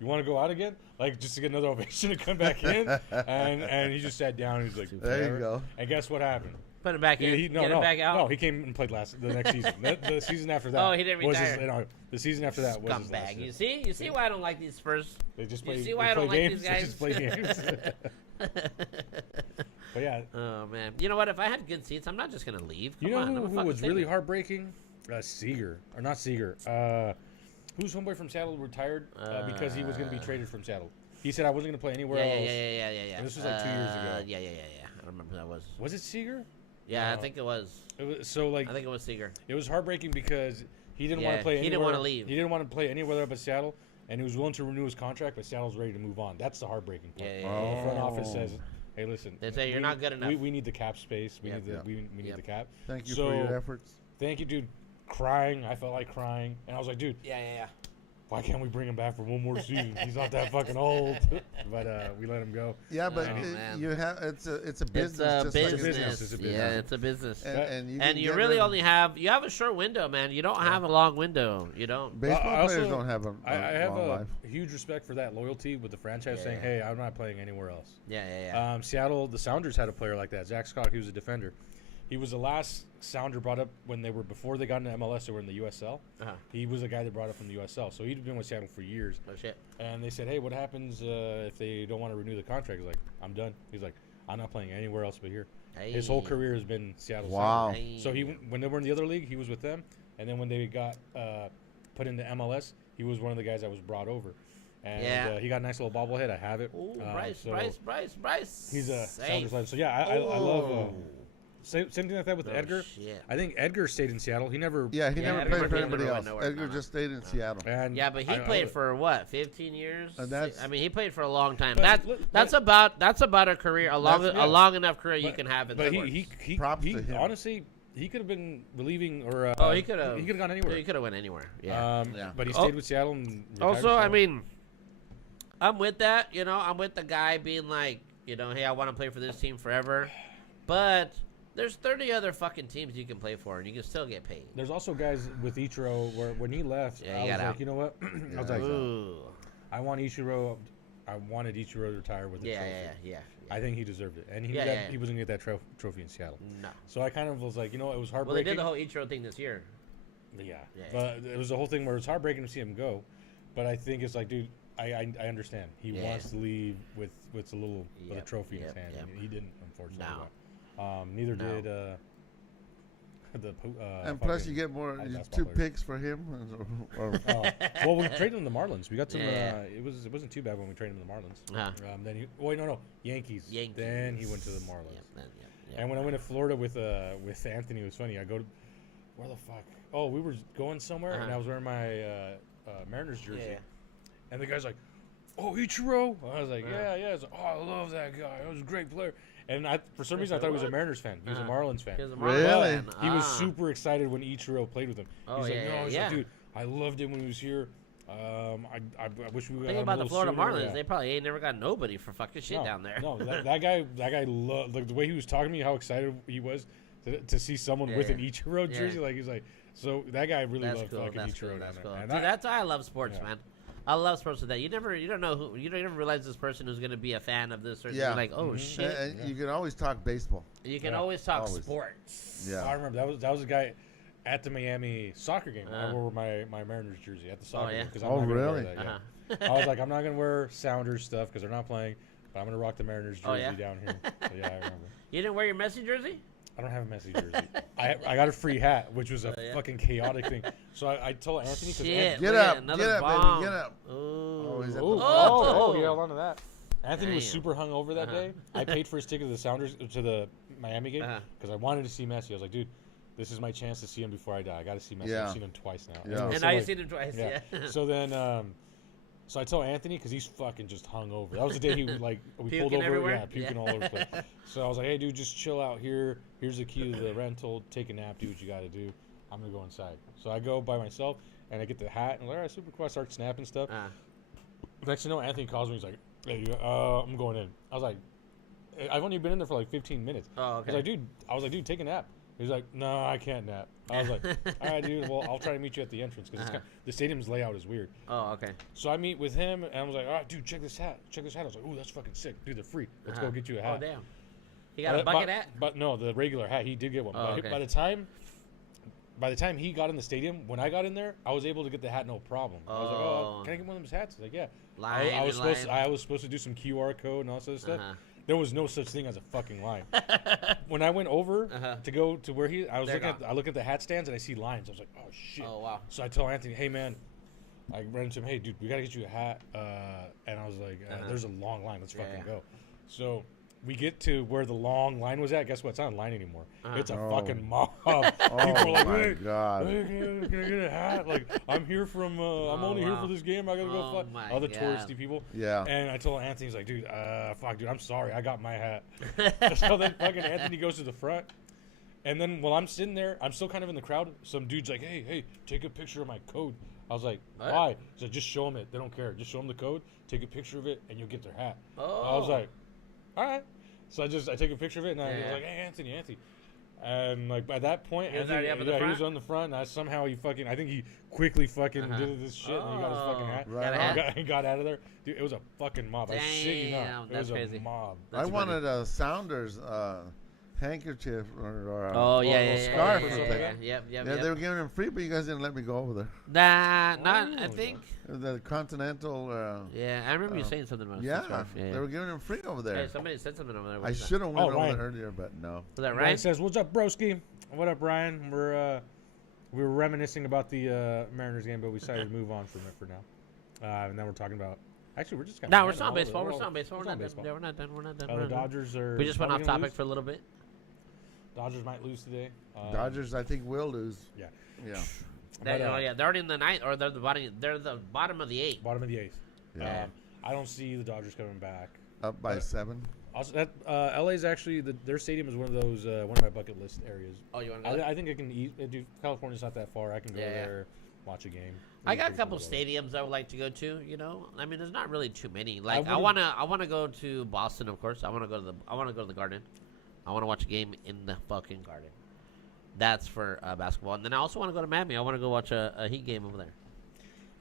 you want to go out again? Like, just to get another ovation to come back in? And he just sat down. And he was like, There you "Whatever." go. And guess what happened? Put him back in. Get him back out. No, he came and played the next season. The season after that. Oh, he didn't was his, retire. the season after that was his last Scumbag. You season. see why I don't like these Spurs? They just You play. see why I they don't play like games. these They guys? just play games. But yeah, Oh man, you know what? If I had good seats, I'm not just gonna leave. Come you know on, I'm a who fucking was really stadium. heartbreaking? Seager, or not Seager? Who's homeboy from Seattle retired because he was going to be traded from Seattle. He said I wasn't going to play anywhere Yeah. else. And this was like 2 years ago. Yeah. I remember who that was. Was it Seager? Yeah, I No. think it was. It was, so like I think it was Seager. it was heartbreaking because he didn't want Yeah, to play he anywhere. didn't wanna leave. He didn't want to play anywhere but Seattle, and he was willing to renew his contract, but Seattle's ready to move on. That's the heartbreaking part. Yeah. The front office Oh. says, "Hey, listen, They say, "You're we- not good enough." We need the cap space. We Yep. need the Yep. we need Yep. the cap." Thank you So- for your efforts. Thank you, dude. Crying. I felt like crying, and I was like, "Dude, Yeah. why can't we bring him back for one more season? He's not that fucking old." But we let him go. Yeah, but Oh, man. you have it's a It's business. a just business. Like business. It's a business. Yeah, it's a business. and you, And can you get really rid- only have a short window, man. You don't have a long window. You don't. baseball I also- players don't have a I have long a life. huge respect for that loyalty with the franchise Yeah, saying, yeah. "Hey, I'm not playing anywhere else." Yeah. Seattle, the Sounders had a player like that. Zach Scott, he was a defender. He was the last Sounder brought up when they were before they got into MLS. They were in the USL. Uh-huh. He was the guy that brought up from the USL. So he'd been with Seattle for years. Oh shit. And they said, "Hey, what happens if they don't want to renew the contract?" He's like, "I'm done." He's like, "I'm not playing anywhere else but here." His whole Hey. career has been Seattle. Wow. Sounders. So when they were in the other league, he was with them, and then when they got put into MLS, he was one of the guys that was brought over. And Yeah. he got a nice little bobblehead. I have it. Ooh, So Bryce. He's a Safe. Sounders legend. So yeah, I love. Oh. Same thing like that with Oh, Edgar. shit. I think Edgar stayed in Seattle. He never. Yeah, he Yeah, never Edgar played for never anybody went else. nowhere. Edgar No. just stayed in Seattle. And Yeah, but he played for what, 15 years? And that's- I mean, he played for a long time. But That's about a career, a long enough career you But- can have in But sports. he Props he to him. honestly he could have been relieving or Oh, he could have. he could have gone anywhere. He could have went anywhere. Yeah. Yeah. But he Oh. stayed with Seattle and retired, Also, I so- mean, I'm with that. You know, I'm with the guy being like, you know, hey, I want to play for this team forever, but there's 30 other fucking teams you can play for, and you can still get paid. there's also guys with Ichiro where when he left, Yeah, he I was got like, out. you know what? I was Yeah, like, Ooh. I wanted Ichiro to retire with the Yeah. trophy. I think he deserved it, and he Yeah, got, yeah. he was gonna get that trophy in Seattle. No. So I kind of was like, you know, it was Well, they heartbreaking. did the whole Ichiro thing this year. Yeah. Yeah. But it was the whole thing where it's heartbreaking to see him go. But I think it's like, dude, I understand. He Yeah. wants to leave with a little with a Yep, trophy in yep, his hand. yep. He didn't, unfortunately. No. But, neither No. did And plus, you get more high you- basketball 2 players. picks for him. Or, well, we traded him to the Marlins. We got some. Yeah. It wasn't too bad when we traded him to the Marlins. Uh-huh. Then he. Wait, no, Yankees. Then he went to the Marlins. Yep. And when I went to Florida with Anthony, it was funny. I go to where the fuck? Oh, we were going somewhere, and Uh-huh. I was wearing my Mariners jersey. Yeah. And the guy's like, "Oh, Ichiro." I was like, Uh-huh. "Yeah." I was like, "Oh, I love that guy. He was a great player." And for some reason, I thought he was a What? Mariners fan. He was a Uh-huh. Marlins fan. Because the Really? Marlins fan. He was Ah. super excited when Ichiro played with him. Oh, he's like, yeah, "No, he's yeah. like, dude, I loved it when he was here. I wish we would." Think about the Florida Marlins. They probably ain't never got nobody for fucking shit down there. No, that guy loved like the way he was talking to me, how excited he was to see someone with Yeah. an Ichiro Yeah. jersey. Like he's like, so that guy really That's loved cool. fucking That's Ichiro cool. down That's there. cool. And Dude, I- that's why I love sports, Yeah. man. I love sports with that. You don't know who. You don't even realize this person who's gonna be a fan of this. Or Yeah. You're like, oh Mhm. shit. and you can always talk baseball. You can Yeah. always talk Always. sports. Yeah. I remember that was a guy at the Miami soccer game. I Uh. wore my Mariners jersey at the soccer yeah? game because Oh, I'm not gonna wear really? that, yeah. Uh-huh. I was like, I'm not gonna wear Sounders stuff because they're not playing, but I'm gonna rock the Mariners jersey Oh, yeah? down here. So yeah, I remember. You didn't wear your Messi jersey? I don't have a Messi jersey. I got a free hat, which was a Oh, yeah? fucking chaotic thing. So I told Anthony because Shit. Get look at up, another get up, baby, bomb. get up. Ooh. he's at Oh, the- oh, he held on to that. Anthony was Damn. super hungover that Uh-huh. day. I paid for his ticket to the Sounders to the Miami game Uh-huh. because I wanted to see Messi. I was like, dude, this is my chance to see him before I die. I got to see Messi. Yeah. I've seen him twice now. Yeah. And so, now you've like, seen him twice. yeah. Yeah. So then, so I tell Anthony because he's fucking just hungover. That was the day he like we pulled Puking over, everywhere? yeah, puking Yeah. all over the place. So I was like, hey, dude, just chill out here. Here's the key to the rental. Take a nap. Do what you got to do. I'm gonna go inside. So I go by myself and I get the hat and I'm like, all right, super cool. I start snapping stuff. Next thing you know, Anthony calls me. He's like, hey, I'm going in. I was like, I've only been in there for like 15 minutes. Oh, I okay. was like, dude, take a nap. He's like, no, I can't nap. I was like, all right, dude. Well, I'll try to meet you at the entrance because the stadium's layout is weird. Oh, okay. So I meet with him, and I was like, all right, dude, check this hat. Check this hat. I was like, ooh, that's fucking sick. Dude, they're free. Let's go get you a hat. Oh, damn. He got a bucket hat? But no, the regular hat. He did get one. Oh, But okay. by the time he got in the stadium, when I got in there, I was able to get the hat no problem. I was like, oh, can I get one of those hats? He's like, yeah. I was supposed to do some QR code and all sorts of stuff. There was no such thing as a fucking line. When I went over to go to where I look at the hat stands and I see lines. I was like, oh shit. Oh, wow. So I tell Anthony, hey man, I ran into him, hey dude, we gotta get you a hat. And I was like, there's a long line. Let's fucking go. So we get to where the long line was at. Guess what? It's not a line anymore. It's a fucking mob. People are like, hey, God. Hey, can I get a hat? Like, I'm here from, I'm only here for this game. I gotta go fight. All the touristy people. Yeah. And I told Anthony, he's like, dude, fuck, dude, I'm sorry. I got my hat. So then fucking Anthony goes to the front. And then while I'm sitting there, I'm still kind of in the crowd. Some dude's like, hey, take a picture of my code. I was like, why? He's like, just show them it. They don't care. Just show them the code, take a picture of it, and you'll get their hat. Oh. I was like, all right. So I take a picture of it, and I was like, hey, Anthony. And like by that point, He was Anthony, already up at the front? he was on the front. And I think he quickly fucking did this shit, and he got his fucking hat. Right. He got out of there. Dude, it was a fucking mob. I shit you not. It that's was crazy. a mob. I wanted a Sounders handkerchief or yeah. scarf. Yep. They were giving them free, but you guys didn't let me go over there. I think. The Continental. Yeah, I remember you saying something about Yeah, scarf. they were giving them free over there. Hey, somebody said something over there. What I was that? should have went over Ryan. there earlier, but no. Was that Ryan Ryan? says, "What's up, broski? What up, Ryan? We were reminiscing about the Mariners game, but we decided to move on from it for now. And then we're talking about. Actually, we're just kind No, of. we're still on baseball. We're still on baseball. We're not done. Yeah, we're not done. The Dodgers are. We just went off probably gonna topic lose. for a little bit. Dodgers might lose today. Dodgers, I think, will lose. Yeah. Yeah. But, They're already in the ninth, or they're the bottom. They're the bottom of the eighth. Bottom of the eighth. Yeah. I don't see the Dodgers coming back. Up by 7. Also, that LA's actually their stadium is one of those one of my bucket list areas. Oh, you want to go? I think I can eat. Dude, California's not that far. I can go there, watch a game. I got a Pretty couple cool. stadiums I would like to go to. You know, I mean, there's not really too many. Like, I wanna go to Boston, of course. I wanna go to the Garden. I wanna watch a game in the fucking Garden. That's for basketball, and then I also want to go to Miami. I want to go watch a Heat game over there.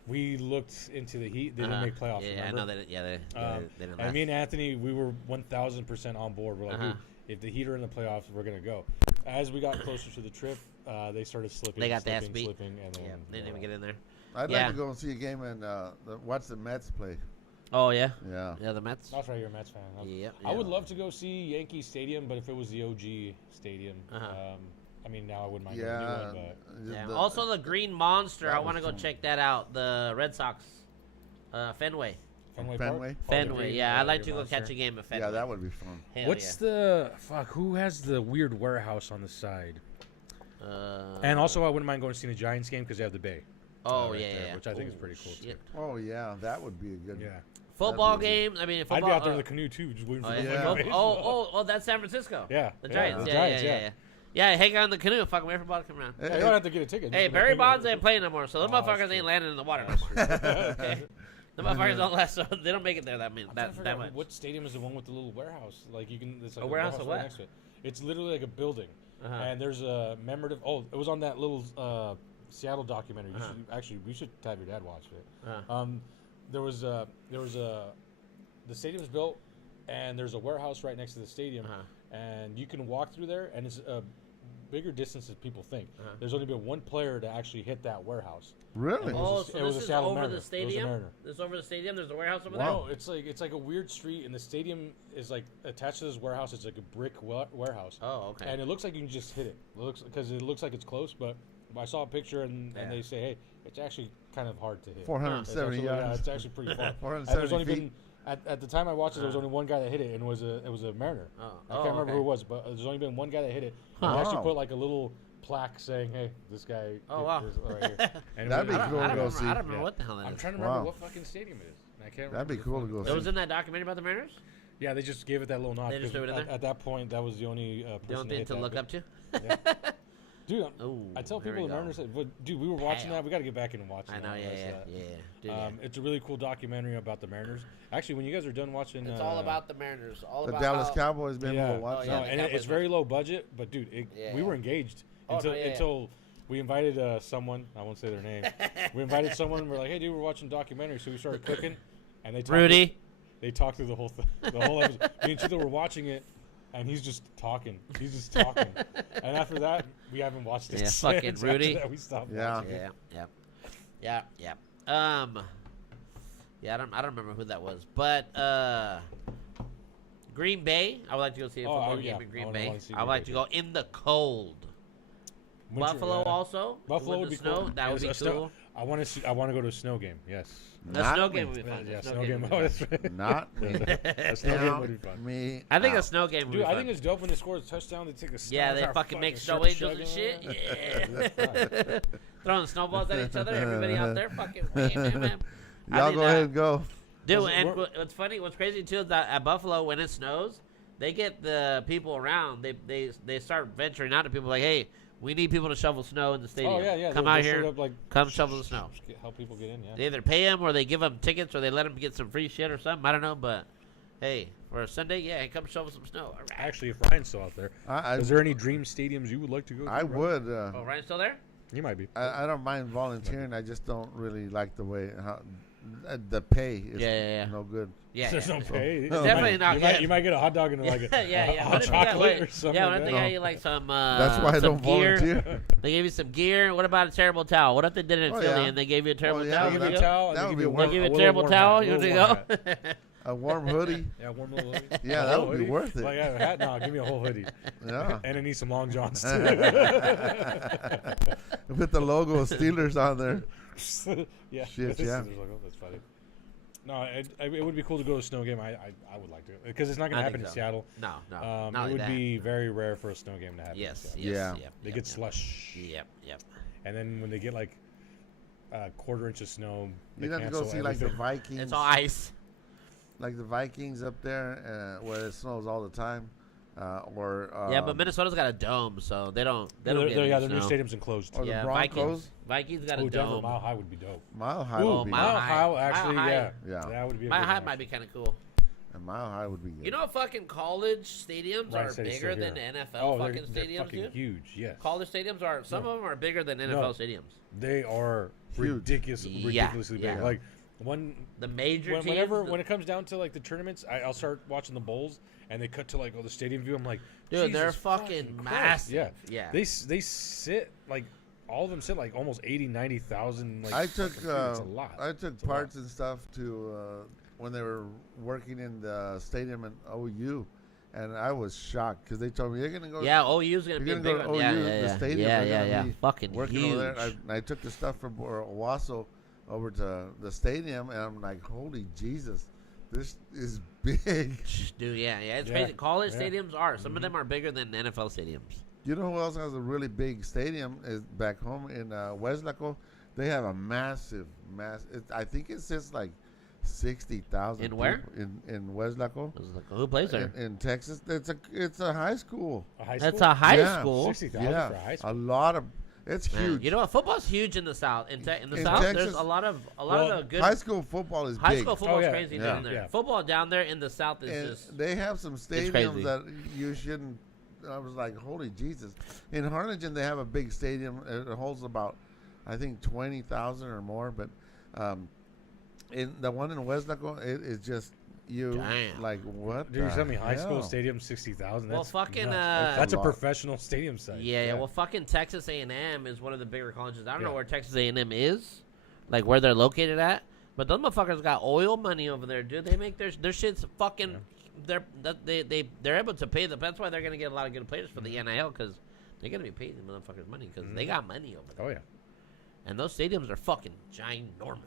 We looked into the Heat. They didn't make playoffs. Yeah, remember? I know that. They didn't. And me and Anthony, we were 1,000% on board. We're like, dude, if the Heat are in the playoffs, we're gonna go. As we got closer to the trip, they started slipping. They got the ass beat. Slipping, and then, They didn't even get in there. I'd like to go and see a game and watch the Mets play. Oh yeah. Yeah. Yeah, the Mets. That's right, you're a Mets fan. Yep. I would love to go see Yankee Stadium, but if it was the OG stadium, I mean, now I wouldn't mind going to do one, but Yeah. Also, the Green Monster. I want to go check that out. The Red Sox, Fenway. Fenway Fenway? Park? Fenway. Yeah, I'd like to go Monster. catch a game at Fenway. Yeah, that would be fun. Hell What's the who has the weird warehouse on the side? And also, I wouldn't mind going to see the Giants game because they have the Bay. Oh right yeah, there, yeah. which I think is pretty cool too. Shit. Oh, yeah, that would be a good Yeah, Football That'd be game. I mean, football. I'd be out there in the canoe too, just waiting for the yeah. fucking Oh, that's San Francisco. Yeah, The yeah, Giants. the Yeah, Giants, yeah, yeah. Yeah, hang out in the canoe. Fucking wait for ball to come around. Yeah, you don't have to get a ticket. Hey, Just Barry go Bonds hang ain't playing no more, so the Oh, that's motherfuckers true. ain't landing in the water no more. Okay? The motherfuckers don't last, so they don't make it there that I'm trying to figure out much. What stadium is the one with the little warehouse? Like you can, it's like A warehouse of right what? next to it. It's literally like a building, Uh-huh. and there's a commemorative. Oh, it was on that little Seattle documentary. You we should have your dad watch it. There was the stadium's built, and there's a warehouse right next to the stadium, and you can walk through there, and it's a bigger distance than people think. There's only been one player to actually hit that warehouse. Really? Oh, it so was this a is Seattle over Mariner. the It was a stadium? Mariner. This is over the stadium? There's a warehouse over No, it's like a weird street, and the stadium is like attached to this warehouse. It's like a brick warehouse. Oh, okay. And it looks like you can just hit it. It looks like it's close, but I saw a picture and they say, hey, it's actually kind of hard to hit. 470 It's actually- Yeah, yards. it's actually pretty far. 470 There's only feet. been at the time I watched it, there was only one guy that hit it, and it was a Mariner. I can't remember who it was, but there's only been one guy that hit it. And they actually Wow. put like a little plaque saying, "Hey, this guy." Oh, hit wow. this right here. And That'd be cool I to don't go remember, see. I don't remember Yeah. what the hell that I'm is. trying to remember Wow. what fucking stadium it is. And I can't That'd be remember cool the to go fucking- It was in that documentary about the Mariners? Yeah, they just gave it that little nod. They just 'cause threw it in there? At that point, that was the only person The only thing hit to that look big. up to? Yeah. Dude, Ooh, I tell here people we the go. Mariners, but dude, we were watching Damn. that. We got to get back into watching. I know, that. yeah, That's yeah, that. yeah. Dude, yeah. It's a really cool documentary about the Mariners. Actually, when you guys are done watching, It's all about the Mariners. All The about Dallas how, Cowboys been yeah, able to watch yeah, no, that. and Cowboys it's very low budget, but dude, Yeah, we yeah. were engaged Oh, until no, yeah, until we invited someone. I won't say their name. We invited someone. We're like, hey, dude, we're watching a documentary, so we started clicking, and they talked Rudy. They talked through the whole thing, the whole episode. Me and Chito were watching it, and he's just talking. He's just talking. And after that, we haven't watched it Yeah, since. fucking After Rudy. that, we stopped Yeah. watching it. Yeah. Yeah. Yeah, I don't remember who that was, but Green Bay. I would like to go see a Oh, football yeah. game in Green I would Bay. wanna see I would Green like Bay, to go in the cold. Winter, Buffalo yeah. also. Buffalo with would the be snow. cool. That would be A snow- cool. I want to see. I want to go to a snow game. Yes. A snow Not game me. would be fun. Yeah, A snow game. would be Oh, fun. that's right. Not me. A snow game Count would be fun. me I think a out. snow game would be Dude, fun. I think it's dope when they score a touchdown. They take a snow Yeah, they start fucking make snow start angels and chugging shit. around. Yeah. Throwing snowballs at each other. Everybody out there fucking. Man. I Y'all think go that- ahead and go. Dude, Was it- and where- what's funny, what's crazy too is that at Buffalo when it snows, they get the people around. They start venturing out to people like, hey, we need people to shovel snow in the stadium. Oh yeah. Come they'll out straight here, up, like, come shovel the snow. help people get in. Yeah. They either pay them or they give them tickets or they let them get some free shit or something. I don't know, but hey, for a Sunday, yeah, come shovel some snow. All right. Actually, if Ryan's still out there, I is there any dream stadiums you would like to go to? I Ryan? would. Oh, Ryan's still there? You might be. I don't mind volunteering. I just don't really like the way the pay is Yeah. no good. Yeah, There's yeah. no pay. It's definitely not. You might get a hot dog and like a yeah. hot What if you got, chocolate like, or something. yeah, like what if they that. got you like some That's why I some don't gear? volunteer. They gave you some gear. What about a terrible towel? What if they did it in Oh, Philly yeah. and they gave you a terrible yeah, towel? They that- give you a towel. that They would give be you worth They give a you a little terrible warm towel. hat, You want to little go? warm hat. A warm hoodie. Yeah, warm little hoodie. Yeah, A that whole would be hoodie? worth it. Like, I have a hat. No, give me a whole hoodie. Yeah. And it needs some long johns too. With the logo of Steelers on there. yeah. Shit, yeah. That's funny. No, it would be cool to go to a snow game. I would like to, because it's not going I to happen think in so. Seattle. No. It Not would like be very rare for a snow game to happen. in Yes. Seattle. Yeah. They get slush. Yep. And then when they get like a quarter inch of snow, they You'd have to go cancel see like the everything. Vikings. It's all ice. Like the Vikings up there, where it snows all the time. Yeah, but Minnesota's got a dome, so they don't. They Their- don't get their- any yeah, their new snow. stadium's enclosed. Or the Yeah, Broncos. Vikings got a Oh, Denver dome. Mile High would be dope. Mile High Ooh, would be Mile good. High. Mile actually, Mile High. yeah. Yeah. That would be a My good high match. might be kind of cool. And Mile High would be good. You know, fucking college stadiums Ryan are said he's bigger still than here. NFL Oh, fucking they're stadiums, fucking dude. huge, yes. College stadiums are some of them are bigger than NFL stadiums. They are Huge. ridiculously big. yeah. Like one The major teams. when it comes down to like the tournaments, I'll start watching the bowls and they cut to like the stadium view. I'm like, dude, they're Jesus fucking Christ. massive. Yeah, Yeah. They sit like all of them sit like almost 80,000-90,000. Like I took fucking feet. It's a lot. I took It's a lot. parts and stuff to when they were working in the stadium in OU, and I was shocked because they told me you're gonna go. Yeah, OU's gonna be You're a gonna big go one. to Yeah, OU, yeah, the yeah. stadium, Yeah, they're yeah, gonna yeah. be Fucking working huge. over there. And I took the stuff from Owasso over to the stadium, and I'm like, holy Jesus, this is big. Dude, yeah. It's Yeah, crazy. College yeah. stadiums are. Some of them are bigger than NFL stadiums. You know who else has a really big stadium? Is back home in Weslaco. They have a massive. I think it says like 60,000. In where? In Weslaco. I was like, who plays there? In Texas. It's a high school. A high That's school? a high Yeah. school. 60,000 Yeah, for a high a school. lot of. It's Man, huge. you know what? Football's huge in the South. In the In South, there's Texas- a lot of Well, the good high school football is high big. school football's yeah. crazy Yeah. down there. Yeah. Football down there in the South is And just they have some crazy. stadiums that you shouldn't. I was like, holy Jesus! In Harlingen, they have a big stadium. It holds about, I think, 20,000 or more. But in the one in Weslaco, it is just you Damn. like what? Dude, you the tell me high school hell? stadium 60,000. Well, That's fucking, nuts. a That's a lot. professional stadium site. yeah. Well, fucking Texas A&M is one of the bigger colleges. I don't know Yeah. where Texas A&M is, like where they're located at. But those motherfuckers got oil money over there, dude. They make their shit's fucking. They're able to pay them. That's why they're gonna get a lot of good players for the NIL because they're gonna be paying the motherfuckers money because they got money over there. Oh yeah. And those stadiums are fucking ginormous.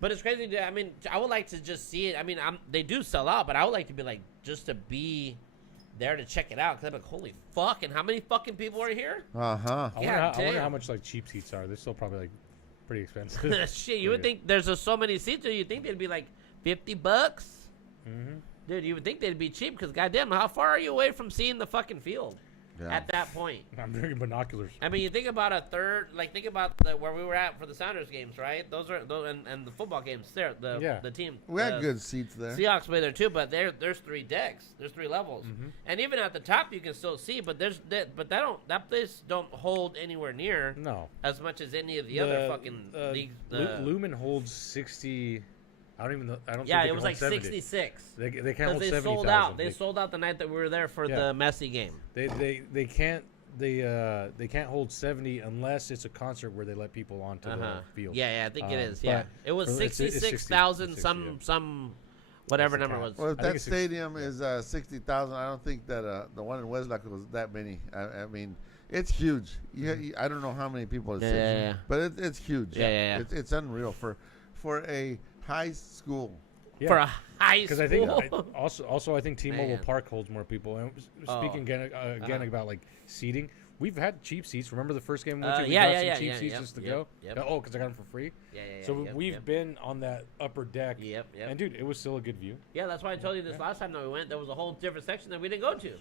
But it's crazy. I mean, I would like to just see it. I mean, they do sell out, but I would like to be like just to be there to check it out. Cause I'm like, holy fuck! And how many fucking people are here? Uh-huh. I God wonder damn. how much like cheap seats are. They're still probably like pretty expensive. Shit, you would think there's just so many seats. You think they'd be like $50? Mm-hmm. Dude, you would think they'd be cheap because goddamn, how far are you away from seeing the fucking field? Yeah. at that point. I'm drinking binoculars. I mean, you think about a third, like think about where we were at for the Sounders games, right? Those and the football games there. The team. We had good seats there. Seahawks play there too, but there's 3 decks. There's 3 levels, and even at the top you can still see. But that place don't hold anywhere near as much as any of the other fucking leagues. Lumen holds 60. I don't even know. I don't. Yeah, think it was like 66. They can't hold 70,000. Sold out. They sold out the night that we were there for the Messi game. They can't. They can't hold 70 unless it's a concert where they let people onto the field. Yeah, I think it is. Yeah, it was it's 66,000. 60, Some whatever number it was. Well, if that stadium is 60,000, I don't think that the one in Westlock was that many. I mean, it's huge. I don't know how many people it's sitting, but it's huge. Yeah. It's unreal for a high school. Yeah. For a high school. Because I think also I think T-Mobile Park holds more people. And speaking again about like seating, we've had cheap seats. Remember the first game we went to? We got some cheap seats just to go. Oh, because I got them for free. So we've been on that upper deck. Yep. And dude, it was still a good view. Yeah, that's why I told you this last time that we went. There was a whole different section that we didn't go to.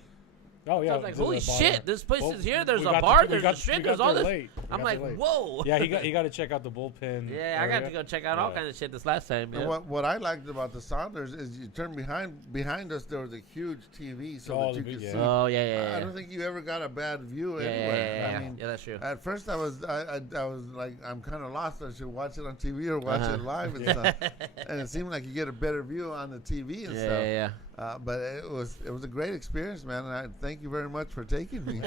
Oh yeah, so I was like, holy shit, this place is here. There's a bar, there's a shit, there's all this. I'm like, whoa. Yeah, he got to check out the bullpen. Yeah, I got to go check out all kinds of shit this last time. And what I liked about the Sounders is you turn behind us, there was a huge TV so that you could see. Oh yeah. I don't think you ever got a bad view anywhere. I mean, that's true. At first I was like, I'm kind of lost. I should watch it on TV or watch it live and stuff. And it seemed like you get a better view on the TV and stuff. Yeah. But it was a great experience, man, and I thank you very much for taking me.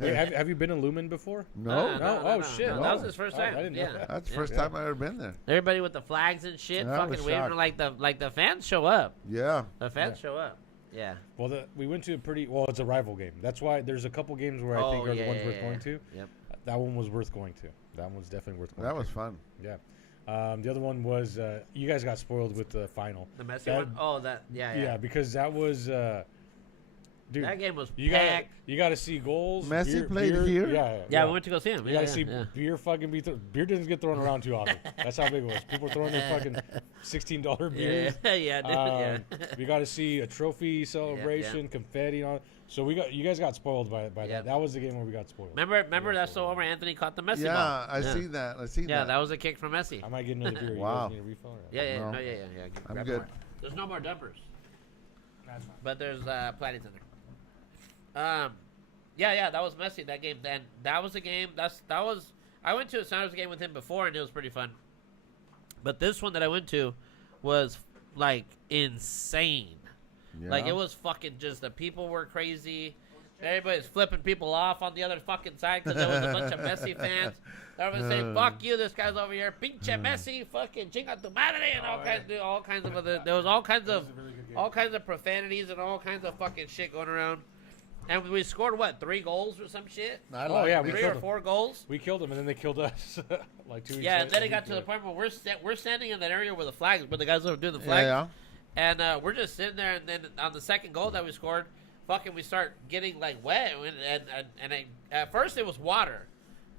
Wait, have you been in Lumen before? No. Oh shit! No. That was his first time. I didn't know that. That's the first time I ever been there. Everybody with the flags and shit, fucking waving like the fans show up. Yeah. The fans show up. Yeah. Well, we went to it's a rival game. That's why there's a couple games where I think are the ones worth going to. Yep. That one was worth going to. That one's definitely worth going to. That was fun. Yeah. The other one was you guys got spoiled with the final. The Messi one? Oh, yeah. Yeah, because that was dude. That game was packed. You got to see goals. Messi played here? Yeah, we went to go see him. You got to see beer fucking beer doesn't get thrown around too often. That's how big it was. People were throwing their fucking $16 beers. Yeah. We got to see a trophy celebration, confetti and all. So you guys got spoiled by that. That was the game where we got spoiled. Remember that's the one where Anthony caught the Messi ball. Yeah, I see that. Yeah, that was a kick from Messi. I might get another beer. Wow. You guys need a refill? Yeah. No. I'm good. More. There's no more dumpers. But there's platies in there. Yeah, that was Messi, that game. Then that was a game. I went to a Sounders game with him before, and it was pretty fun. But this one that I went to was like insane. Yeah. Like it was fucking just the people were crazy. Everybody's flipping people off on the other fucking side because there was a bunch of Messi fans. Everyone saying, "Fuck you, this guy's over here, pinche Messi, fucking chinga tu madre," and all kinds of other. There was all kinds of profanities and all kinds of fucking shit going around. And we scored 3 goals or some shit? We 3 killed or 4 goals. We killed them, and then they killed us. Like 2 weeks. Yeah, and then it got to the point where we're standing in that area where the flags, where the guys are doing the flags. Yeah. And we're just sitting there, and then on the second goal that we scored, we start getting like wet, and at first it was water.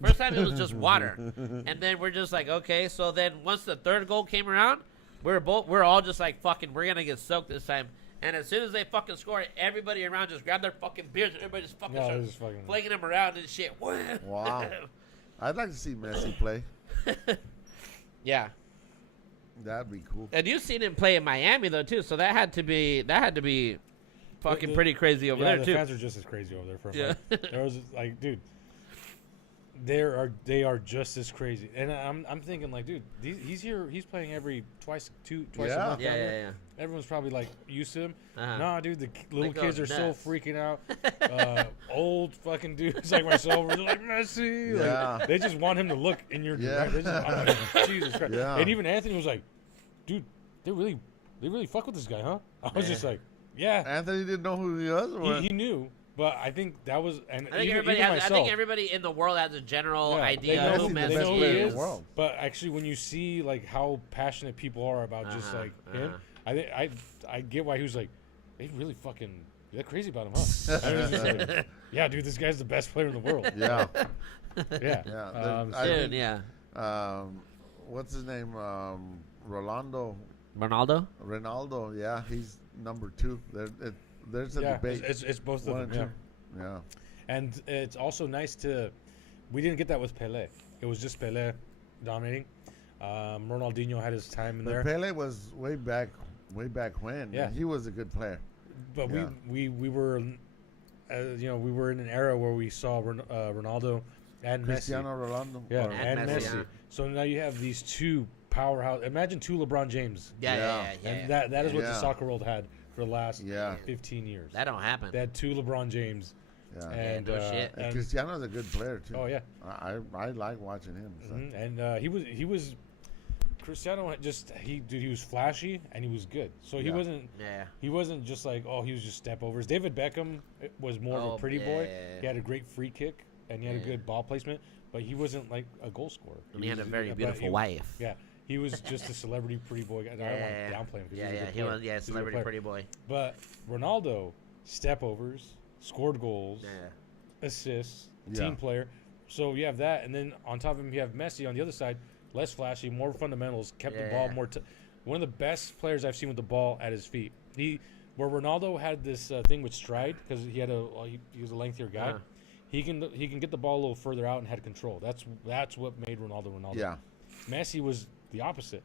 First time it was just water, and then we're just like, okay. So then once the third goal came around, we're all just like, fucking, we're gonna get soaked this time. And as soon as they fucking score, everybody around just grabbed their fucking beers and everybody just fucking started flinging them around and shit. Wow. I'd like to see Messi play. Yeah. That'd be cool. And you've seen him play in Miami though too, so that had to be fucking pretty crazy over there too. The fans are just as crazy over there for him. Yeah. There was like, dude, they are just as crazy. And I'm thinking like, dude, he's here. He's playing twice a month. Yeah. Everyone's probably like used to him. Uh-huh. Dude, the little kids are so freaking out. Old fucking dudes like myself are like, Messi. Yeah. Like, they just want him to look in your direction. I'm like, Jesus Christ. Yeah. And even Anthony was like, dude, they really fuck with this guy, huh? I was just like, yeah. Anthony didn't know who he was. He knew. But I think that was, and I think everybody in the world has a general idea of who Messi is. But actually, when you see like how passionate people are about just like him, I get why he was like, they're crazy about him, huh? I was just like, yeah, dude, this guy's the best player in the world. Yeah. Yeah. What's his name? Ronaldo. Yeah, he's number 2. There's a debate. It's both of them. Yeah. And it's also nice to. We didn't get that with Pelé. It was just Pelé dominating. Ronaldinho had his time in But there, Pele was way back when. Yeah. He was a good player. but Yeah. we were, we were in an era where we saw Ronaldo and Messi. Cristiano Ronaldo. Yeah, Or- and Messi, Messi. yeah. So now you have these two powerhouse. Imagine two LeBron James. Yeah. And that is what the Yeah. soccer world had for the last Yeah. 15 years. That don't happen. They had two LeBron James. Yeah. And, no shit. And and Cristiano's a good player too. oh yeah, I like watching him. So. and he was Cristiano he was flashy and he was good. So he Yeah. wasn't just like he was just step overs. David Beckham was more of a pretty boy. yeah. He had a great free kick and he had a Yeah. good ball placement, but he wasn't like a goal scorer. And he had a was- very but beautiful he- wife. Yeah, he was just a celebrity pretty boy. I don't want to downplay him because Yeah, he's a yeah, good he player. was, yeah, He's a good celebrity player. pretty boy. But Ronaldo, step overs, scored goals, Yeah. assists, Yeah. team player. So you have that, and then on top of him, you have Messi on the other side, less flashy, more fundamentals, kept the ball Yeah. more. One of the best players I've seen with the ball at his feet. Where Ronaldo had this thing with stride because he was a lengthier guy. Uh-huh. He can get the ball a little further out and had control. That's what made Ronaldo Ronaldo. Yeah. Messi was the opposite.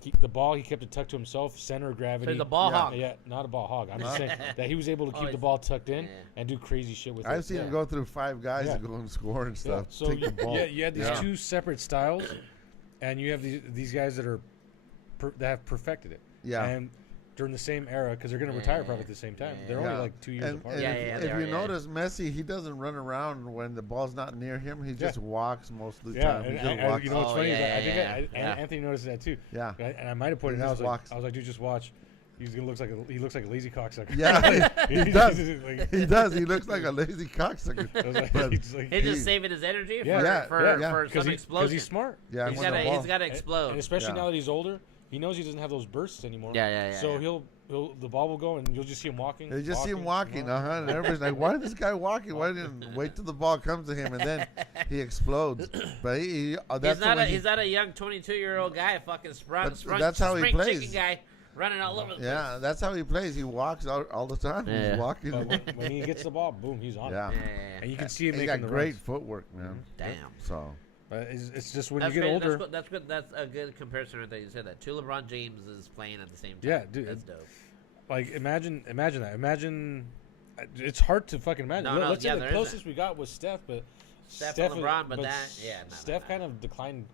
He kept it tucked to himself, center of gravity. So he's a ball Yeah. hog. Yeah, not a ball hog. I'm just saying that he was able to keep Oh, the ball tucked in yeah. and do crazy shit with it. I've seen him go through 5 guys Yeah. to go and score and Yeah, stuff. so Take the ball. you had these Yeah. two separate styles, and you have these guys that are that have perfected it. Yeah. And during the same era, because they're going to retire probably at the same time. They're only Yeah. like 2 years And, apart. and Yeah, if, yeah, if they are, you yeah. notice, Messi, he doesn't run around when the ball's not near him. He just walks most of the Yeah, time. He and just I, walks. you know what's Oh, funny? yeah, is I think yeah, and yeah. Anthony noticed that too. Yeah. And I might have pointed He it out. just walks. I was like, dude, just watch. He looks like a lazy cocksucker. Yeah, he does. Like- He does. He looks like a lazy cocksucker. I was like, But- he's like- He's He- just saving his energy Yeah. for, Yeah, for, yeah. for because some explosion. he's smart. Yeah, he's when the got ball- to explode. And especially Yeah. now that he's older, he knows he doesn't have those bursts anymore. Yeah. So the ball will go and you'll just see him walking. You just see him walking, and everybody's like, "Why is this guy walking? Why didn't wait till the ball comes to him and then he explodes?" But that's the way he's not a young 22-year-old guy, fucking that's how he spring plays. chicken guy running all over the place. Yeah, that's how he plays. He walks all the time. Yeah. He's walking. But when he gets the ball, boom, he's on. Yeah. it. And you can see him He making got the great runs. footwork, man. Damn. So But it's just when That's you get great. older. That's good. That's a good comparison right there. You said that. Two LeBron James is playing at the same time. Yeah, dude, That's dope. Like imagine that. Imagine it's hard to fucking imagine. No, Let's yeah, say the there closest isn't. we got was Steph, but Steph and LeBron, but that- yeah, no, Steph no. kind of declined.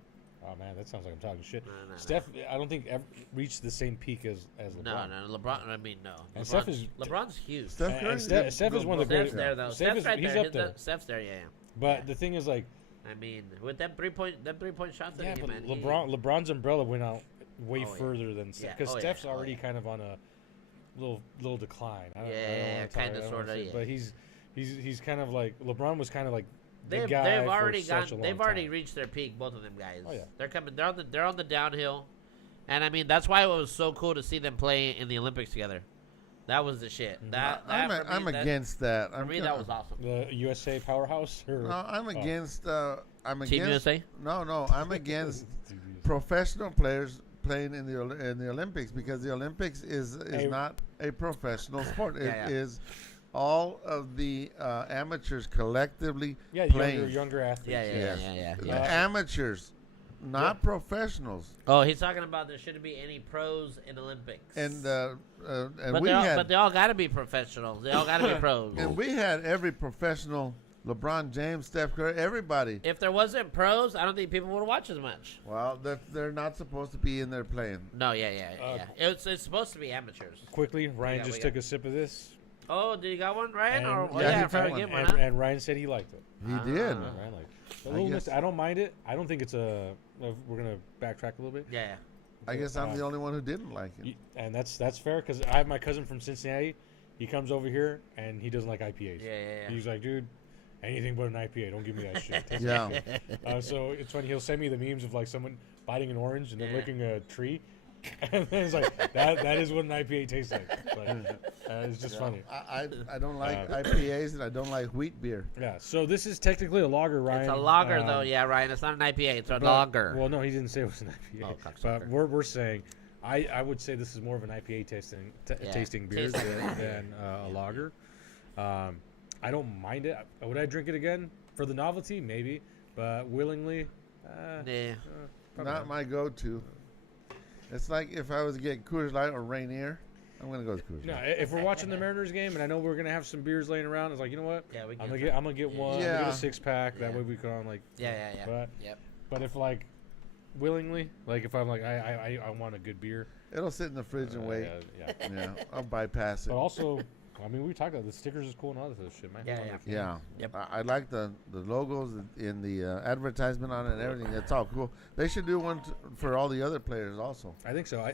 Oh man, that sounds like I'm talking shit. No. Steph, I don't think ever reached the same peak as LeBron. No, LeBron. I mean, no. And Steph is- LeBron's huge. Steph Curry, Steph is one of the Steph's greatest. there though. Steph Steph's right he's there. up there. Steph's there. Yeah. But the thing is, like, I mean, with them 3-point shots. yeah, that he but hit, man, LeBron's umbrella went out way Oh, yeah. further than Steph Yeah. because Oh, yeah. Steph's Oh, already yeah. kind of on a little decline. I don't Yeah, wanna talk- kinda, I don't sorta, wanna say- yeah. But he's kind of like LeBron was kind of like the They've guy already for such a long they've already time. reached their peak. Both of them guys. Oh, yeah. They're coming. They're on the downhill, and I mean that's why it was so cool to see them play in the Olympics together. That was the shit. I'm against that. For me, that was awesome. The USA powerhouse. Or, No, I'm against. I'm Team against. USA. No, I'm against professional players playing in the Olympics because the Olympics is Hey. not a professional sport. It Yeah. is all of the amateurs collectively yeah, playing. younger athletes. Yeah. The amateurs, not professionals. Oh, he's talking about there shouldn't be any pros in Olympics. And but we had they all got to be professionals. They all got to be pros. and we had every professional. LeBron James, Steph Curry, everybody. If there wasn't pros, I don't think people would watch as much. Well, they're not supposed to be in there playing. No, yeah. It's supposed to be amateurs. Quickly, Ryan got- just we took got- a sip of this, Oh, did you got one, Ryan? And- Or Yeah, he yeah, took probably one. get one. and, Huh? and Ryan said he liked it. He Ah. did. Yeah, Ryan liked it. A little guess- I don't mind it. I don't think it's a. We're gonna backtrack a little bit. Yeah. I guess I'm the only one who didn't like it. And that's fair because I have my cousin from Cincinnati. He comes over here and he doesn't like IPAs. Yeah. He's like, dude, anything but an IPA. Don't give me that shit. Yeah. So it's funny. He'll send me the memes of like someone biting an orange and then licking a tree, and then it's like that is what an IPA tastes like. It's just funny. I don't like IPAs and I don't like wheat beer. Yeah. So this is technically a lager, Ryan. It's a lager, though. Yeah, Ryan. It's not an IPA. It's a lager. Well, no, he didn't say it was an IPA. Oh, but cocksucker. we're saying, I would say this is more of an IPA tasting Yeah, tasting beer tastes like an IPA. than a lager. I don't mind it. Would I drink it again for the novelty? Maybe, but willingly, Nah. Not my go-to. It's like if I was to get Coors Light or Rainier, I'm gonna go with Coors No, Light. if we're watching the Mariners game and I know we're gonna have some beers laying around, it's like, you know what? Yeah, we I'm can. gonna get one. I'm gonna Yeah. get a 6-pack. That Yeah. way we can like. Yeah. But Yep. but if like willingly, like if I'm like I want a good beer. It'll sit in the fridge and wait. Yeah. Yeah, I'll bypass it. But also, I mean, we talked about the stickers is cool and all this other shit, man. Yeah, Yeah. Yep. I like the logos in the advertisement on it and everything. That's all cool. They should do one for all the other players also. I think so.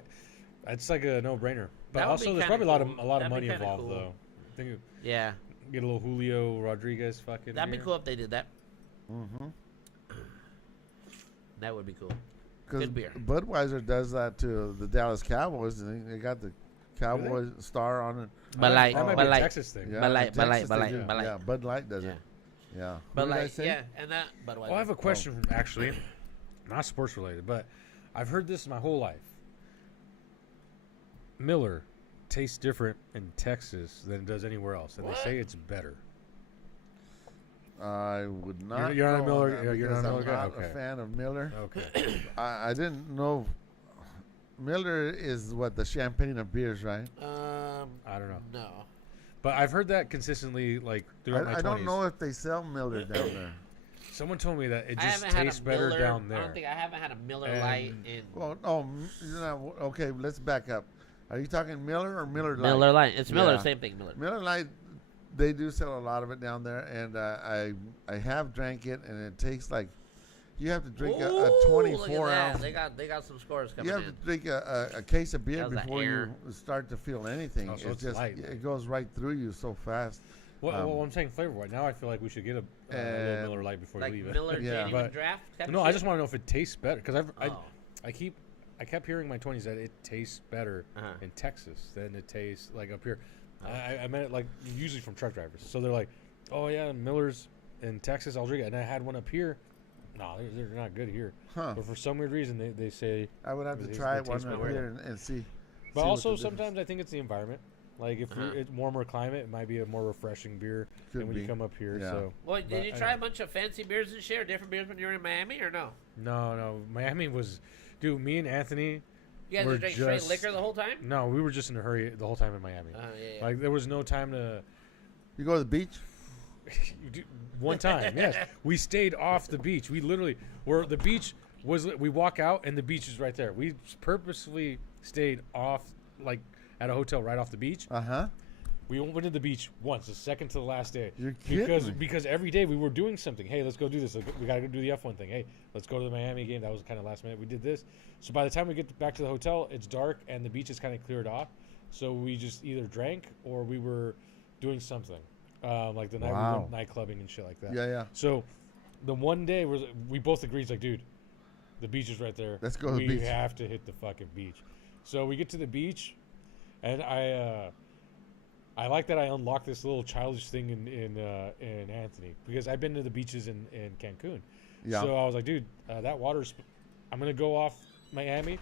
It's like a no-brainer. But That would also, be there's kinda probably a lot cool. of That'd be money kinda involved cool. though. I think Yeah. get a little Julio Rodriguez fucking. That'd be beer. cool if they did that. Mm-hmm. That would be cool. Because Good beer. Budweiser does that to the Dallas Cowboys, and they got the Cowboy star on it. But like, that might but be a like, Texas thing. Yeah, Bud Light, in Bud Light, Texas Bud they Light, do. Bud Light. Yeah, Bud Light does Yeah. it. Yeah. But What did I like, say? yeah, and that. But Well, I have a question actually, not sports related, but I've heard this my whole life. Miller tastes different in Texas than it does anywhere else, and What? they say it's better. I would not. You're not a know Miller- on that yeah, you're because not a I'm Miller guy? not Okay. a fan of Miller. Okay. I didn't know. Miller is what the champagne of beers, right? I don't know. No. But I've heard that consistently, like throughout my 20s. I don't know if they sell Miller down there. Someone told me that it I just haven't had tastes a better Miller, down I there. don't think I haven't had a Miller And- Light in Well, okay. Let's back up. Are you talking Miller or Miller Lite? Miller Light. It's Miller, Yeah. same thing. Miller. Miller Lite, they do sell a lot of it down there, and I have drank it, and it tastes like you have to drink Ooh, a look 24 at ounce. that. They got some scores coming You have in. to drink a case of beer How's that before air? you start to feel anything. Oh, so it's just light. it goes right through you so fast. Well, I'm saying flavor wise. Now I feel like we should get a little And- Miller Light before Like we leave it. Miller Yeah. Genuine But- Draft. type No, of I shit? just want to know if it tastes better because Oh. I kept hearing in my 20s that it tastes better Uh-huh. in Texas than it tastes like up here. I meant it like usually from truck drivers. So they're like, oh yeah, Miller's in Texas, I'll drink it. And I had one up here. No, they're not good here. Huh. But for some weird reason, they say. I would have to It try tastes one better. up here and see. But see what also the difference sometimes I think it's the environment. Like if Uh-huh. it's warmer climate, it might be a more refreshing beer Could than when be. you come up here. Yeah. So Well, but did you I try a don't- bunch of fancy beers and shit, or different beers when you were in Miami, or no? No, Miami was, dude. Me and Anthony. You guys We're just drank straight just- liquor the whole time? No, we were just in a hurry the whole time in Miami. Yeah. Like there was no time to. You go to the beach? One time, yes, we stayed off the beach. We literally where the beach was. We walk out and the beach is right there. We purposefully stayed off, like at a hotel right off the beach. Uh huh. We only went to the beach once, the second to the last day. You're kidding me. Because every day we were doing something. Hey, let's go do this. We got to go do the F1 thing. Hey, let's go to the Miami game. That was kind of last minute. We did this. So by the time we get back to the hotel, it's dark and the beach is kind of cleared off. So we just either drank or we were doing something, like the night we Wow. went night clubbing and shit like that. Yeah, yeah. So the one day we both agreed, it's like, dude, the beach is right there. Let's go to the We beach. have to hit the fucking beach. So we get to the beach, and I like that I unlocked this little childish thing in Anthony because I've been to the beaches in Cancun. Yeah. So I was like, dude, that water's. I'm gonna go off Miami,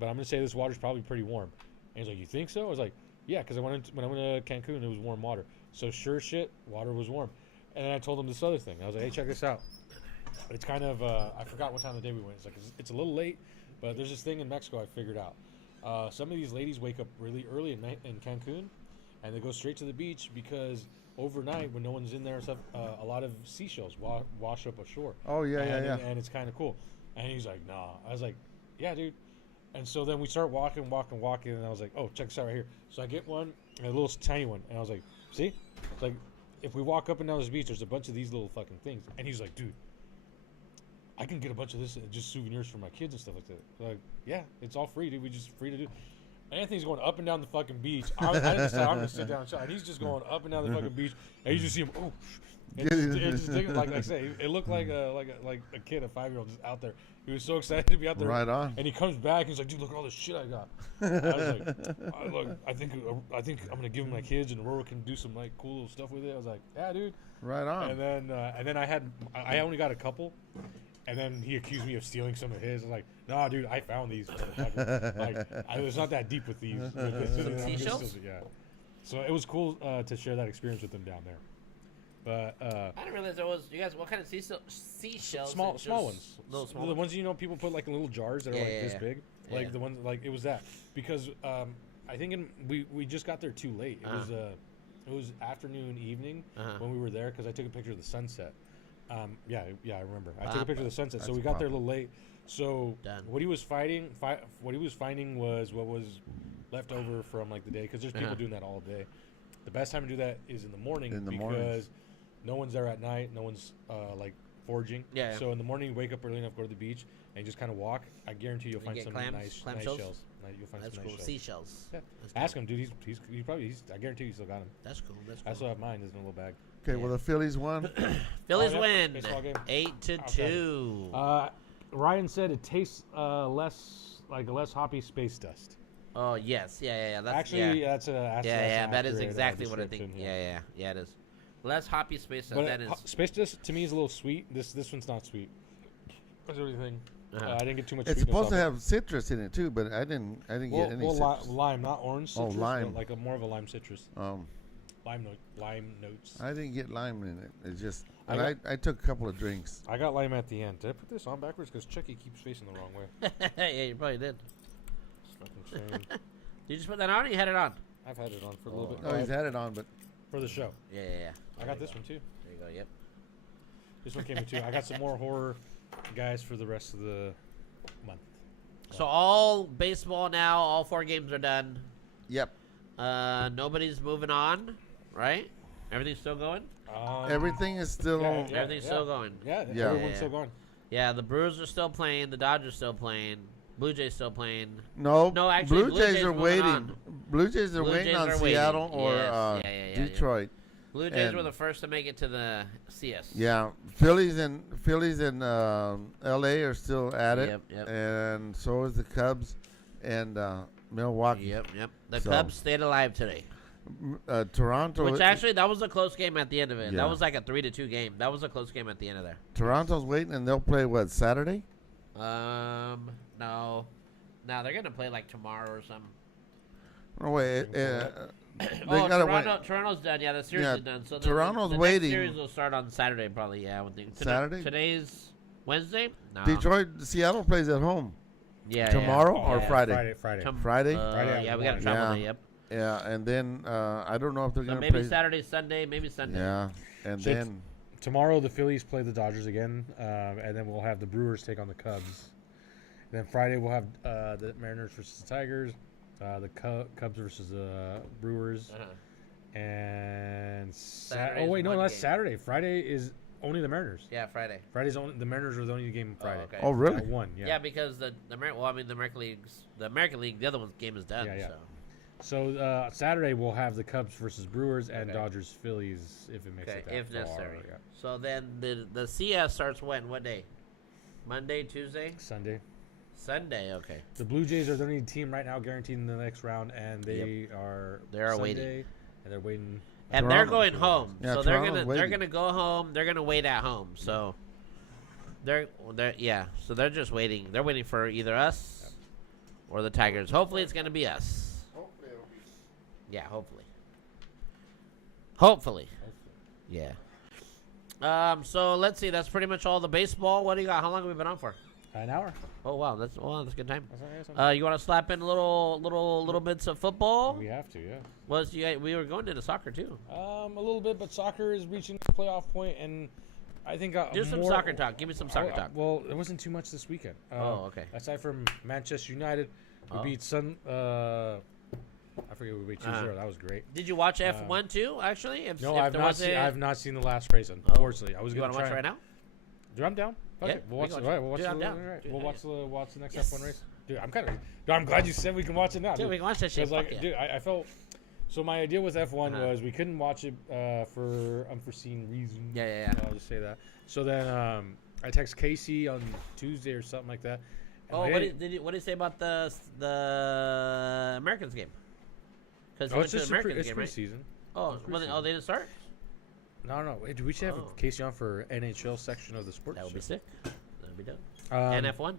but I'm gonna say this water's probably pretty warm. And he's like, you think so? I was like, yeah, because when I went to Cancun, it was warm water. So sure shit, water was warm. And then I told him this other thing. I was like, hey, check this out. It's kind of I forgot what time of the day we went. It's like it's a little late, but there's this thing in Mexico I figured out. Some of these ladies wake up really early in Cancun, and they go straight to the beach because overnight when no one's in there and stuff, a lot of seashells wash up ashore. Oh yeah, and, yeah, yeah. And it's kind of cool. And he's like, nah. I was like, yeah, dude. And so then we start walking, and I was like, oh, check this out right here. So I get one, a little tiny one, and I was like, see? It's like, if we walk up and down this beach, there's a bunch of these little fucking things. And he's like, dude, I can get a bunch of this and just souvenirs for my kids and stuff like that. Like, yeah, it's all free, dude. We just free to do. Anthony's going up and down the fucking beach. I decided I'm gonna sit down and shot, and he's just going up and down the fucking beach, and you just see him. Oh, it's just like I say, it looked like a kid, a 5-year-old, just out there. He was so excited to be out there. Right on. And he comes back, and he's like, dude, look at all this shit I got. I was like, look, I think I'm gonna give him my kids, and Aurora can do some like cool little stuff with it. I was like, yeah, dude. Right on. And then I only got a couple. And then he accused me of stealing some of his. I was like, nah, dude, I found these. Like, it's not that deep with these. Seashells? Yeah. So it was cool to share that experience with them down there. But I didn't realize there was. You guys, what kind of seashells? small Just ones, Little small the ones. ones people put like in little jars that are Yeah, like yeah, this yeah. big, Yeah. like the ones like it was that because I think we just got there too late. It was afternoon evening when we were there because I took a picture of the sunset. Yeah, I remember. I took a picture of the sunset, so we got there a little late. So Done. what he was finding was what was left over from like the day because there's people doing that all day. The best time to do that is in the morning because mornings. no one's there at night. No one's like foraging. Yeah. So in the morning, you wake up early enough, go to the beach, and just kind of walk. I guarantee you'll And find get some clams? nice Clam nice shells? shells. You'll find That's some cool. nice shells. Seashells. Yeah. That's Ask cool. him, dude. He probably. I guarantee you still got them. That's cool. That's I cool. still have mine. It's in a little bag. Okay, well the Phillies won. Phillies yeah. win Baseball game. 8-2. Ryan said it tastes less like a less hoppy space dust. Oh yes, yeah. That's Actually, yeah. that's an That is accurate, exactly what I think. description, Yeah, it is. Less hoppy space. But That is. space dust to me is a little sweet. This one's not sweet. That's the only thing. I didn't get too much. It's sweetness supposed to off it. have citrus in it too, but I didn't get any citrus. Lime, not orange citrus. but lime. like more of a lime citrus. Lime notes. I didn't get lime in it. It's just, I and I took a couple of drinks. I got lime at the end. Did I put this on backwards? Because Chucky keeps facing the wrong way. Yeah, you probably did. It's fucking shame. Did you just put that on or you had it on? I've had it on for a little bit. Oh, he's had it on, but For the show. Yeah. I got this one too. There you go, yep. This one came in too. I got some more horror guys for the rest of the month. So all baseball now, all 4 games are done. yep, Nobody's moving on, right? Everything's still going? everything is still. Yeah. Everything's still going. Yeah, Yeah. everyone's Yeah. still going. Yeah, the Brewers are still playing, the Dodgers still playing, Blue Jays still playing. No, No, actually, Blue Blue Jays Jays are moving waiting. on. Blue Jays are Blue waiting Jays on are waiting. Seattle or Yes, yeah. Detroit. Blue Jays And- were the first to make it to the CS. Yeah, Phillies and LA are still at it, Yep. and so is the Cubs and Milwaukee. Yep. The So- Cubs stayed alive today. Toronto, Which actually, that was a close game at the end of it. Yeah. That was like a 3-2 game. That was a close game at the end of there. Toronto's waiting, and they'll play what Saturday? No, they're gonna play like tomorrow or something. No way. They Oh, gotta Toronto's done. Yeah, the series Yeah, is done. So Toronto's the next waiting. series will start on Saturday, probably. Yeah, I would think. Saturday? Today's Wednesday. No. Detroit, Seattle plays at home Yeah. tomorrow yeah. or Yeah. Friday. Friday. Friday? Friday Yeah, after we got to one. travel Yeah. day. Yep. Yeah, and then I don't know if they're So gonna maybe play. Saturday, Sunday, maybe Sunday. Yeah, and So then Tomorrow the Phillies play the Dodgers again, and then we'll have the Brewers take on the Cubs. And then Friday we'll have the Mariners versus the Tigers, the Cubs versus the Brewers, and Saturday's no, one that's game. Saturday. Friday is only the Mariners. Yeah, Friday. Friday's only the Mariners are the only game Friday. okay. oh really? One, Yeah, yeah. because the American League, the other one's game is done. Yeah. So. So Saturday we'll have the Cubs versus Brewers and Okay. Dodgers Phillies if it makes Okay, it that if far, necessary. yeah. So then the CS starts when? What day? Monday, Tuesday, Sunday. Sunday. Okay. The Blue Jays are the only team right now guaranteed in the next round, and they are They're Sunday, waiting. and they're waiting. And they're Toronto. going home, Yeah, so they're Toronto's gonna waiting. go home. They're gonna wait at home. So they're so they're just waiting. They're waiting for either us or the Tigers. Hopefully, it's gonna be us. Yeah, hopefully. Yeah. So let's see. That's pretty much all the baseball. What do you got? How long have we been on for? An hour. Oh wow, that's a good time. That's You want to slap in little bits of football? we have to, yeah. We were going into soccer too. A little bit, but soccer is reaching the playoff point, and I think Do some more, soccer talk. Give me some soccer talk. Well, it wasn't too much this weekend. Okay. Aside from Manchester United, we Oh. beat I forget we beat 2-0. That was great. Did you watch F1 too? Actually, No, if I've there not was seen. a- I've not seen the last race. Unfortunately, I was You going want to to watch try. right now? Dude, I'm down. Fuck Yeah, it. We'll we watch can the. watch Right, we'll watch Dude, I'm the. down. Right, Dude, we'll yeah. watch the next Yes. F1 race. Dude, I'm glad you said we can watch it now. Dude, we can watch that shit. Because, like, Fuck yeah. dude, I felt. So my idea with F1 Uh-huh. was we couldn't watch it for unforeseen reasons. Yeah. I'll just say that. So then I text Casey on Tuesday or something like that. and Oh, like, what hey, did he say about the Americans game? Because oh, it's just Americans it's game, right? preseason. Oh, It's well, preseason. they didn't start. No. Hey, we should have Oh. Casey on for NHL section of the sports. That would be show. sick. That would be dope. Um, And F1.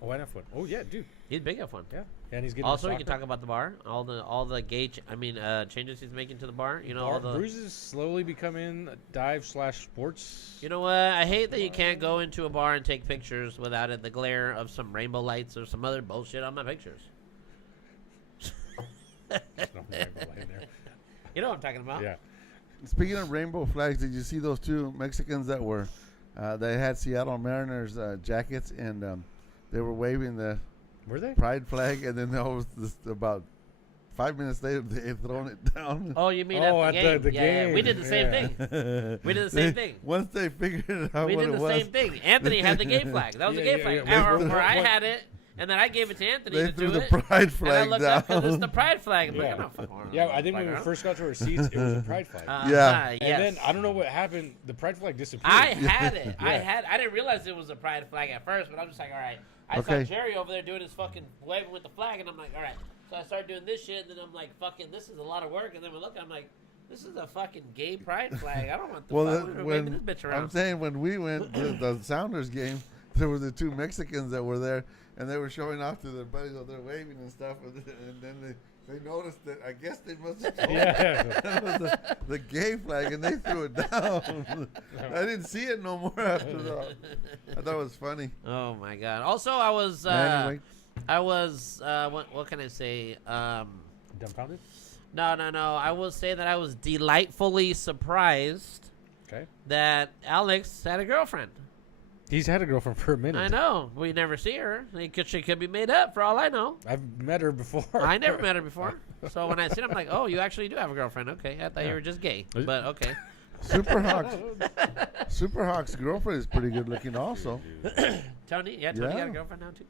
Oh, and F1. Oh yeah, dude. He's big F1. Yeah. And he's getting Also, we can talk about the bar, all the changes he's making to the bar. You know, all the Bruce is slowly becoming dive/sports. You know what? I hate that you can't go into a bar and take pictures without the glare of some rainbow lights or some other bullshit on my pictures. There's no rainbow light in there. You know what I'm talking about? Yeah. Speaking of rainbow flags, did you see those two Mexicans that were they had Seattle Mariners jackets and they were waving the Were they? pride flag, and then about 5 minutes later they had thrown it down. Oh, you mean Oh, at the at game? the Yeah, game. we did the same Yeah. thing. We did the same thing. Once they figured out We what did it the was, same thing. Anthony had the gay flag. That was the Yeah, gay yeah, flag. yeah. Or I had it, and then I gave it to Anthony they to threw do the it. pride And I flag looked up because it's down. the pride flag. I'm Yeah. like, I'm not fucking around Yeah, with I think flag when we around. first got to our seats, it was a pride flag. Yeah. Yes. And then I don't know what happened. The pride flag disappeared. I had it. Yeah. I didn't realize it was a pride flag at first, but I'm just like, all right. I Okay. saw Jerry over there doing his fucking waving with the flag, and I'm like, all right. So I started doing this shit, and then I'm like, fucking, this is a lot of work. And then we look, I'm like, this is a fucking gay pride flag. I don't want the Well, fuck. We're waving when this bitch I'm around. saying when we went to the Sounders game, there were the two Mexicans that were there, and they were showing off to their buddies while they're waving and stuff, and then they noticed that I guess they must have told Yeah. that was the gay flag, and they threw it down. I didn't see it no more after that. I thought it was funny. Oh my god. Also, I was Anyway, what can I say? Dumbfounded? No. I will say that I was delightfully surprised Okay. that Alex had a girlfriend. He's had a girlfriend for a minute. I know. We never see her. She could be made up for all I know. I've met her before. I never met her before. So when I see her, I'm like, oh, you actually do have a girlfriend. Okay. I thought you Yeah. were just gay. But okay. Superhawk's girlfriend is pretty good looking also. Tony? Yeah, Tony got Yeah. a girlfriend now, too.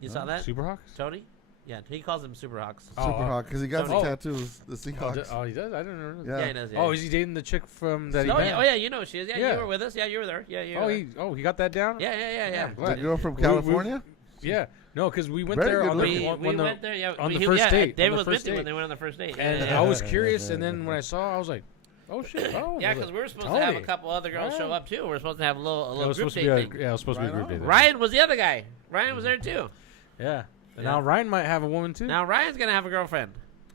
You saw that? Superhawks? Tony? Yeah, he calls them Superhawks. Oh, Superhawk, because he got Tony. the tattoos, the Seahawks. Oh, he does? I didn't know. Yeah. Yeah, he does. Yeah. Oh, is he dating the chick from that he Oh met? yeah, oh yeah, you know who she is. Yeah, Yeah. you were with us. Yeah, you were there. Yeah, you were there. He got that down? Yeah. I'm The glad. girl from We- California? Yeah. No, because we went Very there good on looking. the, We on the went there. Yeah, on the he- first yeah, date, David on the was first with me when date. they went on the first date. and yeah, I was curious, and then when I saw, I was like, "Oh shit!" Oh, yeah, I was because like, we were supposed to have a Tony. couple other girls show Right. up too. We were supposed to have a That little was group supposed to date be a, thing. yeah, it was supposed to be a Right group date. on. there. Ryan was the other guy. Ryan was there too. Yeah. And Yeah. now Ryan might have a woman too. Now Ryan's gonna have a girlfriend.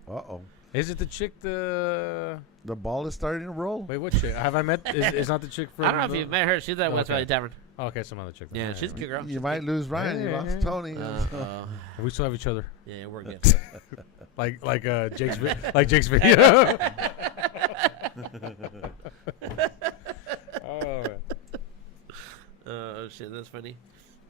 Uh-oh. Is it the chick? The The ball is starting to roll. wait, what chick? Have I met? Is not the chick from? I don't know if you've met her. She's at West Okay. Valley Tavern. Oh, okay, some other chick. Yeah, she's a cute girl. You might lose Ryan. You Yeah, lost yeah. Tony. Uh-oh. We still have each other. Yeah, we're good. Like Jake's Jake's video. Oh, man. Oh shit, that's funny.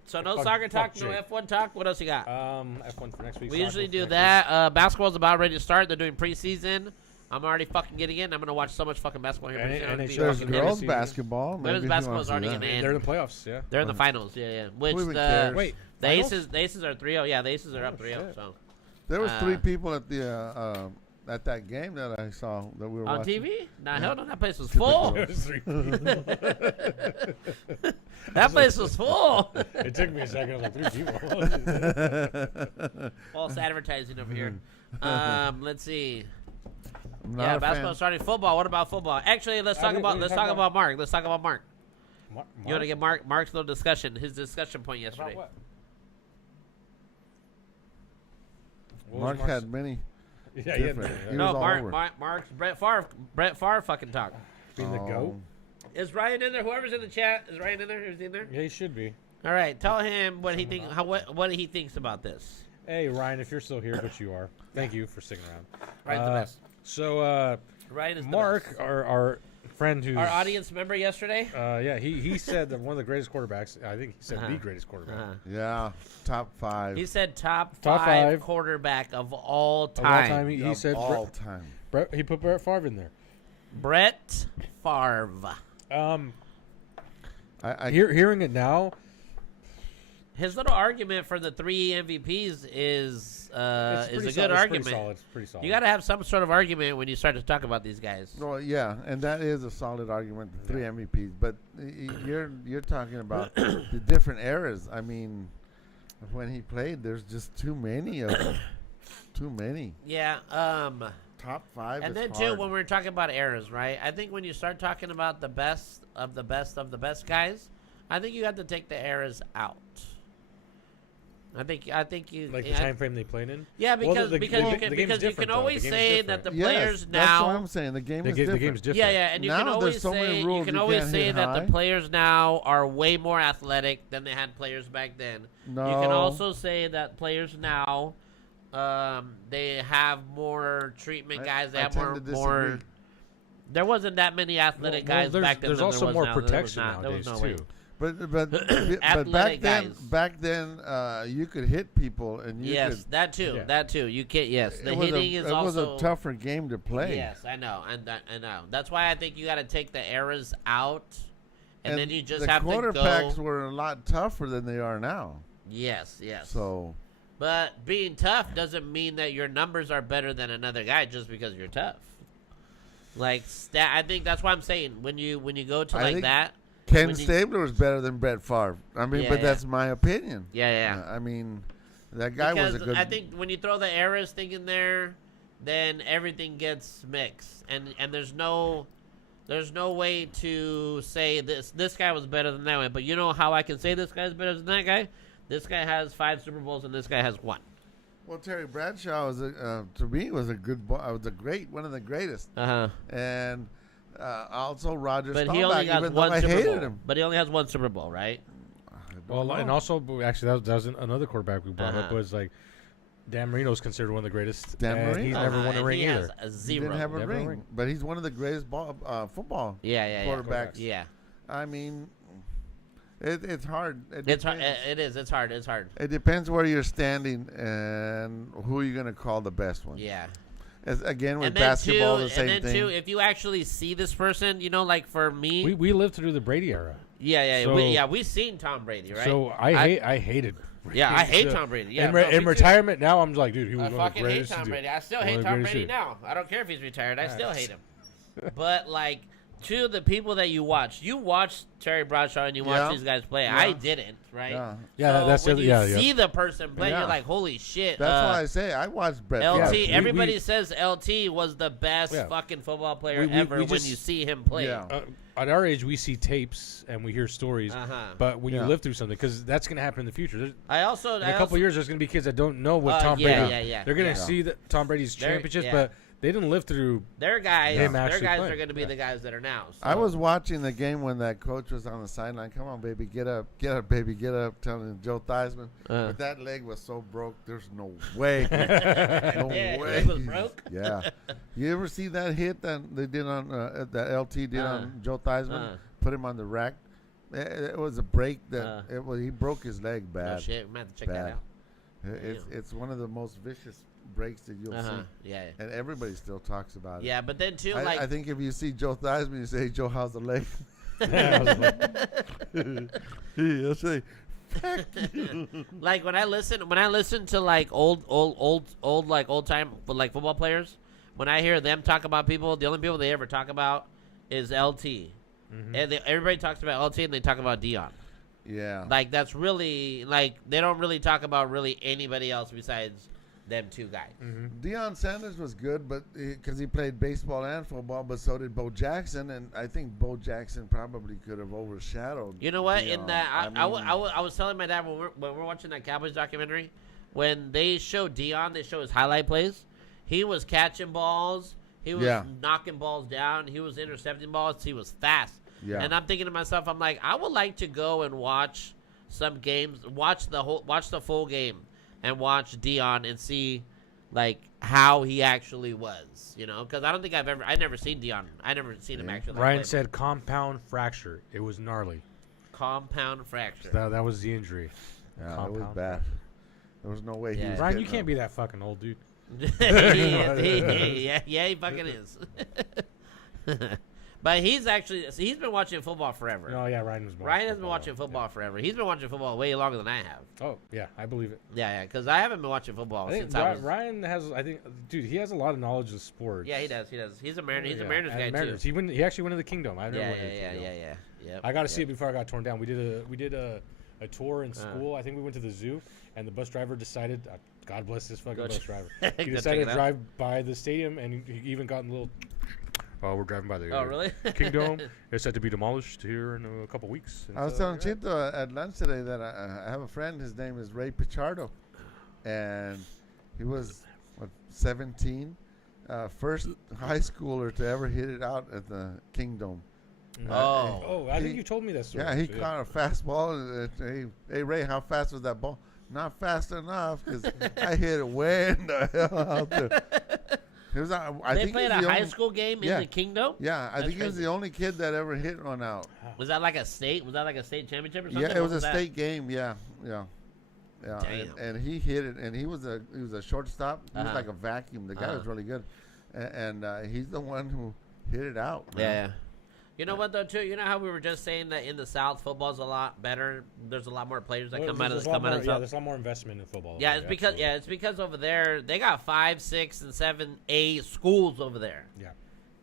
So no Fuck- soccer talk, fuck no Jake. F1 talk. What else you got? F1 for next week. We soccer usually for do next that. Basketball's about ready to start. They're doing preseason. I'm already fucking getting in. I'm gonna watch so much fucking basketball here. And pretty it- soon. I'm and gonna it be There's shows fucking the girls season. basketball. Maybe if you basketball wanna is see already that. gonna week. end. They're in the playoffs. Yeah. They're in the finals. Yeah. Which Who even the cares? Wait. the finals? Aces are 3-0. Yeah, the Aces are up 3-0. shit. So There was 3 Uh, people at that game that I saw that we were on watching. TV? Nah, hell no, that place was full. It was 3 people. That place was full. It took me a second. I was like, 3 people. False advertising over here. Let's see. I'm not Yeah, a basketball fan. starting. Football. What about football? Actually, let's talk about Mark. Let's talk about Mark. You want to get Mark's little discussion, his discussion point yesterday. About what? Mark had many. Yeah, different. yeah. He No, was all over. Mark's Brett Favre fucking talk. Being the goat. Is Ryan in there? Whoever's in the chat, is Ryan in there? Is he in there? Yeah, he should be. All right, tell him what he think. What he thinks about this. Hey, Ryan, if you're still here, which you are, thank you for sticking around. Ryan's the best. So, Ryan is the Mark, best. our friend who's Our audience member yesterday. yeah, he said that one of the greatest quarterbacks. I think he said the greatest quarterback Yeah, top 5 He said top Top five five. quarterback of all of all time. time. He of said all time. he put Brett Favre in there. Brett Favre. Hearing it now, His little argument for the 3 MVPs is a good argument. It's pretty solid. You got to have some sort of argument when you start to talk about these guys. Well, yeah, and that is a solid argument. The 3 MVPs, but you're talking about the different eras. I mean, when he played, there's just too many of them. Too many. Yeah. Top 5. And is then hard. too, when we're talking about eras, right? I think when you start talking about the best of the best of the best guys, I think you have to take the eras out. I think you Like the yeah, time frame they played in. Yeah, because the game's you can different, though. always The game is say different. that the Yes, players that's what now. I'm saying. The game The is game, different. the game's different. Yeah, and you can Now always there's so many say rules you can't say hit that high. the players now are way more athletic than they had players back then. No. You can also say that players now, they have more treatment guys. They I have tend to more. disagree. There wasn't that many athletic guys back then. There's than also there was more now. protection There was nowadays no way. too. But Athletic back then, you could hit people and you Yes, could. that too. Yeah. That too. You can't. Yes, the It was hitting is also. It was a tougher game to play. Yes, I know, and I know. That's why I think you got to take the eras out, and then you just the have to quarterbacks go. were a lot tougher than they are now. Yes, yes. So But being tough doesn't mean that your numbers are better than another guy just because you're tough. Like I think that's why I'm saying when you go to I like think that. Ken when you- Stabler was better than Brett Favre. I mean, Yeah, but yeah. that's my opinion. Yeah. I mean, that guy Because was a good. I think when you throw the eras thing in there, then everything gets mixed, and there's no way to say this guy was better than that one. But you know how I can say this guy's better than that guy? This guy has 5 Super Bowls and this guy has 1. Well, Terry Bradshaw was to me was a good. Was a great, one of the greatest. And also Roger But Staubach, he only got even though 1 I Super hated Bowl. him. But he only has 1 Super Bowl, right? Well, and also actually that was another quarterback we brought up was like Dan Marino's considered one of the greatest. Dan and Marino. He's never won a and ring he either. has a He 0. didn't have a Never a ring, ring. but he's one of the greatest football yeah. quarterbacks. Yeah. I mean, it's hard. It's hard. depends. It is. It's hard. It's hard. It depends where you're standing and who you're going to call the best one. Yeah. As, again, with And then basketball, too, the same and then thing. too, if you actually see this person, you know, like for me, We lived through the Brady era. yeah, we've seen Tom Brady, right? So I hated. Brady. Yeah, I hate So Tom Brady. Yeah, in me too. retirement now, I'm like, dude, he was I one of the fucking hate greatest. Tom to do. Brady. I still One of hate the Tom greatest Brady to do. now. I don't care if he's retired. I still hate him. But like, to the people that you watched Terry Bradshaw and you watched Yeah. these guys play. Yeah. I didn't, right? Yeah. Yeah, So that's the when other- you yeah. see the person play, Yeah. you're like, holy shit. That's why I say I watched Brett. LT. Favre. Yeah, Everybody says LT was the best Yeah. fucking football player We ever when just- you see him play. Yeah. At our age, we see tapes and we hear stories. Uh-huh. But when Yeah. you live through something, because that's going to happen in the future. In a couple of years, there's going to be kids that don't know what Tom yeah, Brady. yeah. They're going to Yeah. see Tom Brady's They're- championships, yeah. but they didn't live through. Their guys, Him their actually guys playing. are going to be Yeah. the guys that are now. So. I was watching the game when that coach was on the sideline. Come on, baby, get up, baby, get up. Telling Joe Theismann, but that leg was so broke. There's no way, no Yeah, way. it was broke? Yeah. You ever see that hit that they did on that LT did on Joe Theismann? Put him on the rack. It was a break that he broke his leg bad. Oh shit, we might have to check that Bad. out. It's one of the most vicious breaks that you'll see, Yeah. and everybody still talks about it. Yeah, but then too, I think if you see Joe Theismann, you say, hey, Joe, how's the leg? He'll say, like when I listen to like old time like football players, when I hear them talk about people, the only people they ever talk about is LT, and everybody talks about LT and they talk about Dion. yeah. Like that's really like they don't really talk about really anybody else besides them two guys. Deion Sanders was good, but because he played baseball and football, but so did Bo Jackson, and I think Bo Jackson probably could have overshadowed. You know what? Deion. In that, I I was telling my dad when we're watching that Cowboys documentary, when they show Dion, they show his highlight plays. He was catching balls. He was knocking balls down. He was intercepting balls. He was fast. Yeah. And I'm thinking to myself, I'm like, I would like to go and watch some games, watch the full game, and watch Dion and see like how he actually was, you know, because I don't think I never seen Dion. I never seen him actually. Ryan play. said compound fracture. It was gnarly. Compound fracture. That was the injury. Yeah, it was Compound bad. There was no way he Yeah. was Ryan, you getting can't up. be that fucking old, dude. yeah, he fucking is. But he's been watching football forever. No, yeah, Ryan was. Ryan has been watching football forever. He's been watching football way longer than I have. Oh yeah, I believe it. Yeah, because I haven't been watching football I think since I was. Ryan has. I think, dude, he has a lot of knowledge of sports. Yeah, he does. He's a Mariners. He's a Yeah, Mariners and guy Mariners. too. He actually went to the Kingdom. I've never Yeah, went to the Kingdom. Yep. I got to see it before I got torn down. We did a tour in school. I think we went to the zoo, and the bus driver decided. God bless this fucking bus driver. He Go check decided it to out. drive by the stadium, and he even got in a little. We're driving by the Oh, really? Kingdom. It's set to be demolished here in a couple weeks. And I was so, telling yeah. Chinto at lunch today that I have a friend. His name is Ray Pichardo, and he was 17, first high schooler to ever hit it out at the Kingdom. Oh, I think he- you told me that story. Yeah, he actually, caught a fastball. And, hey, Ray, how fast was that ball? Not fast enough because I hit it way in the hell out there. He was, I They think played he's a the high only- school game Yeah. in the Kingdom. Yeah, I That's think he was crazy. the only kid that ever hit one out. Was that like a state? Was that like a state championship or something? Yeah, it What was a that? state game. Yeah. Damn. And he hit it, and he was a shortstop. He was Uh-huh. like a vacuum. The guy Uh-huh. was really good, and he's the one who hit it out. man. Yeah. You know what though too? You know how we were just saying that in the South football's a lot better. There's a lot more players that Well, come out of there's the a lot come out more- of the yeah, South. there's a lot more investment in football. Yeah, over it's there, because absolutely. it's because over there they got 5, 6, and 7 A schools over there. Yeah.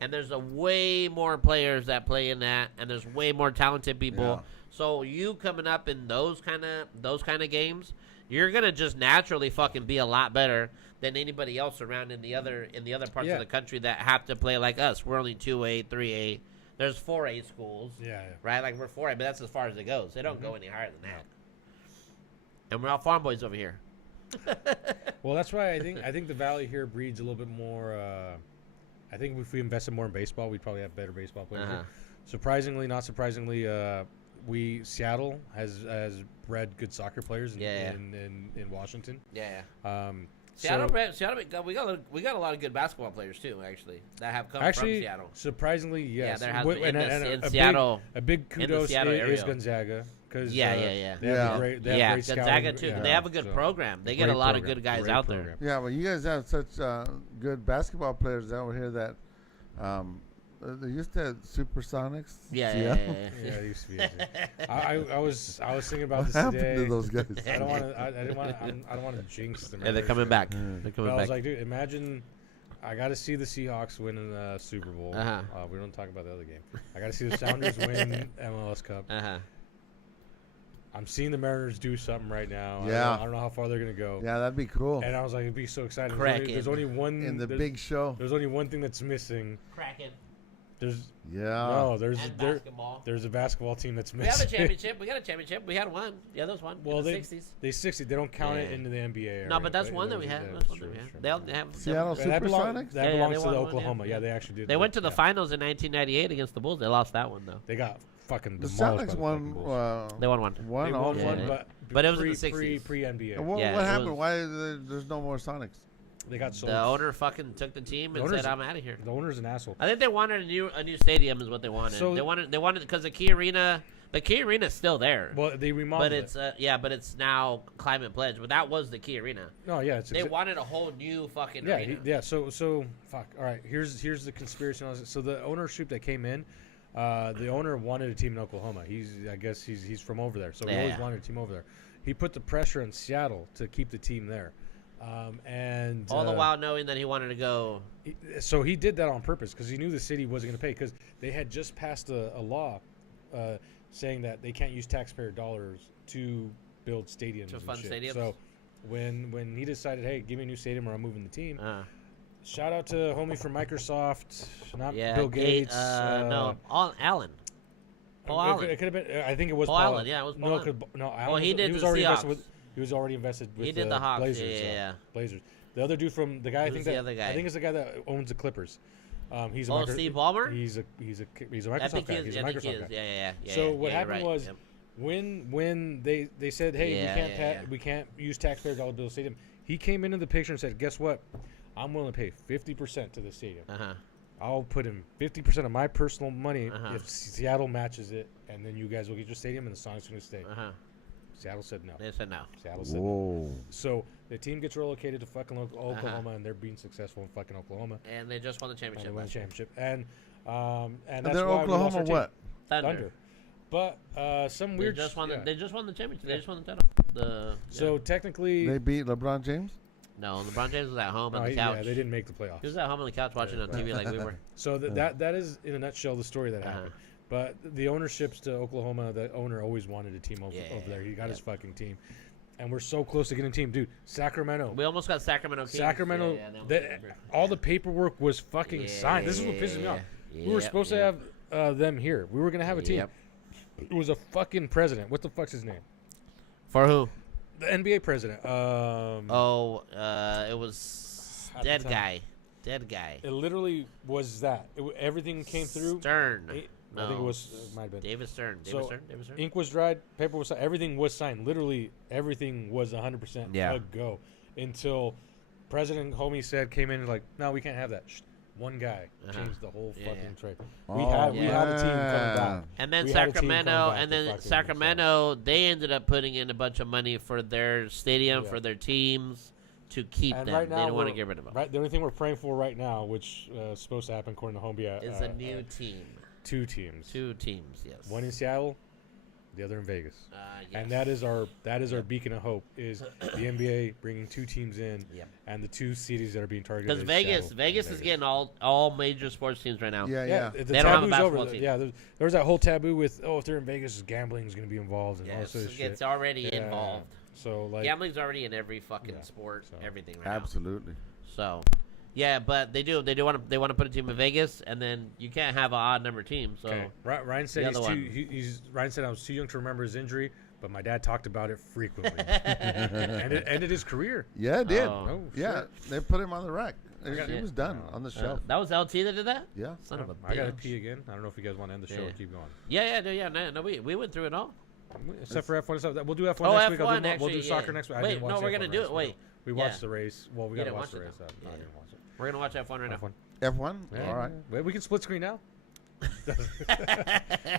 And there's a way more players that play in that, and there's way more talented people. Yeah. So you coming up in those kind of games, you're gonna just naturally fucking be a lot better than anybody else around in the other parts Yeah. of the country that have to play like us. We're only 2A, 3A. There's 4A schools, Yeah. right? Like we're 4A, but that's as far as it goes. They don't Mm-hmm. go any higher than that. And we're all farm boys over here. Well, that's why I think the Valley here breeds a little bit more. I think if we invested more in baseball, we'd probably have better baseball players. Uh-huh. here. Surprisingly, not surprisingly, Seattle has bred good soccer players Yeah. in Washington. Yeah. So- We got a lot of good basketball players too, actually, that have come Actually, from Seattle. surprisingly, yes. there has Wi- been in and the- in a Seattle- Big, a big in the kudos Seattle is area. Gonzaga because Yeah. They have Yeah. a great, they have Yeah, great Gonzaga scouting, too. yeah, They have a good so, program. They get a great lot of program, good guys great out there. program. Yeah, well, you guys have such good basketball players over here that they used to have Supersonics. Yeah. Seattle. Yeah, it used to be. I was thinking about What this happened today. to those guys? I don't want to. I don't want to jinx them. Yeah, they're coming back. They're But coming I was back. like, dude, imagine. I got to see the Seahawks win in the Super Bowl. Uh-huh. We don't talk about the other game. I got to see the Sounders win MLS Cup. I'm seeing the Mariners do something right now. Yeah. I don't know how far they're gonna go. Yeah, that'd be cool. And I was like, it'd be so exciting. Kraken. There's only one In the there's- big show. There's only one thing that's missing. Kraken There's Yeah. no. There's and there, basketball. there's a basketball team that's We missing. have a championship. We got a championship. We had one. The others won Well, in the they 60s. They 60. They don't count it Yeah. into the NBA. Area, No, but that's one that we yeah, had. that's That's one true, that we that's had. true. They all have Seattle That belongs, Supersonics? that Yeah, belongs they to won the one, yeah. Oklahoma. Yeah, they actually did. They went to the yeah. finals in 1998 against the Bulls. They lost that one though. They got fucking The demolished by Celtics the won. fucking Bulls. They won one. They Won all won yeah. one, one. But it was in the pre 60s. NBA. And what Yeah, what it happened? was- Why there's no more Sonics? They got sold. The owner fucking took the team and The owner's- said, "I'm out of here." The owner's an asshole. I think they wanted a new stadium is what they wanted. So- they wanted because the Key Arena is still there. Well, they remodeled But it's but it's now Climate Pledge. But that was the Key Arena. no, yeah, it's They wanted a whole new fucking yeah, arena. yeah. So fuck. All right, here's the conspiracy. So the ownership that came in, the owner wanted a team in Oklahoma. I guess he's from over there, so he always Yeah. wanted a team over there. He put the pressure on Seattle to keep the team there, and All the while knowing that he wanted to go. so he did that on purpose because he knew the city wasn't going to pay because they had just passed a law saying that they can't use taxpayer dollars to build stadiums. To and fund shit. stadiums? So when he decided, hey, give me a new stadium or I'm moving the team. Shout Shout out to homie from Microsoft, not yeah, Bill Gates. no, Allen. Paul it Allen. could have been. I think it was Paul Paul Allen, yeah, it was Paul no, Allen. no, Allen Well, he was, did was the already Seahawks. invested with. He was already invested with He did the the Hawks. Blazers. Yeah. Blazers. The other dude from the guy. I Who's think the that other guy? I think it's the guy that owns the Clippers. He's a Steve Ballmer? He's a Microsoft I think guy. he is. He's a I think he Microsoft is. guy. Yeah. So what you're happened right. was Yep. when they said, hey, Yeah. we can't use taxpayer dollar to build a stadium. He came into the picture and said, guess what? I'm willing to pay 50% to the stadium. I'll put in 50% of my personal money if Seattle matches it, and then you guys will get your stadium, and the Sonics are going to stay. Seattle said no. They said no. Seattle said no. Whoa. So the team gets relocated to fucking Oklahoma, and they're being successful in fucking Oklahoma. And they just won the And championship. they won the last year. championship. And And that's they're why we lost Oklahoma our team. what? Thunder. But some They weird. just won. yeah. They just won the championship. Yeah. They just won the title. So technically, They beat LeBron James? no, LeBron James was at home on the yeah, couch. they didn't make the playoffs. He was at home on the couch watching it on TV like we were. So that is in a nutshell the story that happened. But the ownerships to Oklahoma, the owner always wanted a team over there. He got his fucking team, and we're so close to getting a team, dude. Sacramento. We almost got Sacramento Kings. Sacramento. Yeah, All the paperwork was fucking signed. This is what pisses me off. We were supposed to have them here. We were gonna have a team. Yep. It was a fucking president. What the fuck's his name? For who? The NBA president. It was At the dead time. guy. Dead guy. It literally was that. Everything came through. Stern. I think it was. Might have been. David Stern. So, David Stern. Ink was dried, paper was signed, everything was signed. Literally, everything was 100% Yeah. a go until President Homie came in and like, no, we can't have that. One guy changed the whole fucking trade. We had a team coming back. And then We had a team Sacramento, coming back and to then fucking Sacramento, they ended up putting in a bunch of money for their stadium, Yeah. for their teams to keep And them. right They now don't want to we're- get rid of them. Right, the only thing we're praying for right now, which is supposed to happen according to Homie, Is a new team. 2 teams. 2 teams, yes. One in Seattle, the other in Vegas. Yes. And that is our beacon of hope is the NBA bringing 2 teams in, Yep. and the 2 cities that are being targeted. Because is Vegas Seattle is getting all major sports teams right now. Yeah. The They don't have a taboo's basketball over. team. Yeah, there was that whole taboo with if they're in Vegas, gambling is going to be involved and all Yes, this shit. it's already Yeah. involved. So like, Gambling's already in every fucking Yeah, sport, so- everything right Absolutely. now. So, yeah, but they want to put a team in Vegas, and then you can't have an odd number team. So okay. Ryan said the he's other too. one. Ryan said I was too young to remember his injury, but my dad talked about it frequently, and it ended his career. Yeah, it did. Oh. Oh, Yeah, shit. they put him on the rack. got He it. was done on the shelf. that was LT that did that. Yeah. Son of a I gotta bitch. pee again. I don't know if you guys want to end the show or Yeah. keep going. No, we went through it all. Except for F1 stuff. We'll do F1 Oh, next week. F1 We'll do actually, soccer yeah. next week. I Wait, didn't watch no, we're F1 gonna do last it. Wait. week. We Yeah. watched the race. Well, we You gotta didn't watch the watch it, race. though. I Yeah. didn't watch it. We're gonna watch F1 right now. F1. F1? Yeah, All right. Wait, we can split screen now.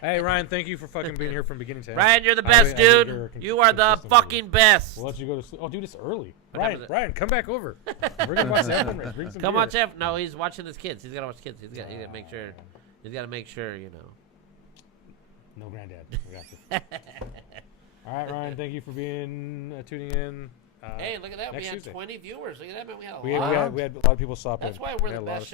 Hey Ryan, thank you for fucking being here from beginning to end. Ryan, you're the I best, need your dude. You are the consistent fucking best. We'll let you go to sleep. Oh, dude, it's early. What time Ryan, is it? Ryan, come back over. We're gonna watch the F1 race. Bring some Come beer. on, Jeff. No, he's watching his kids. He's gotta watch kids. He's gotta make sure. He's gotta make sure. No, granddad. We got you. All right, Ryan. Thank you for being tuning in. Hey, look at that. We next had Tuesday. 20 viewers. Look at that, man. We had a We lot. had a lot of people stop in. That's why we're We had the a lot best of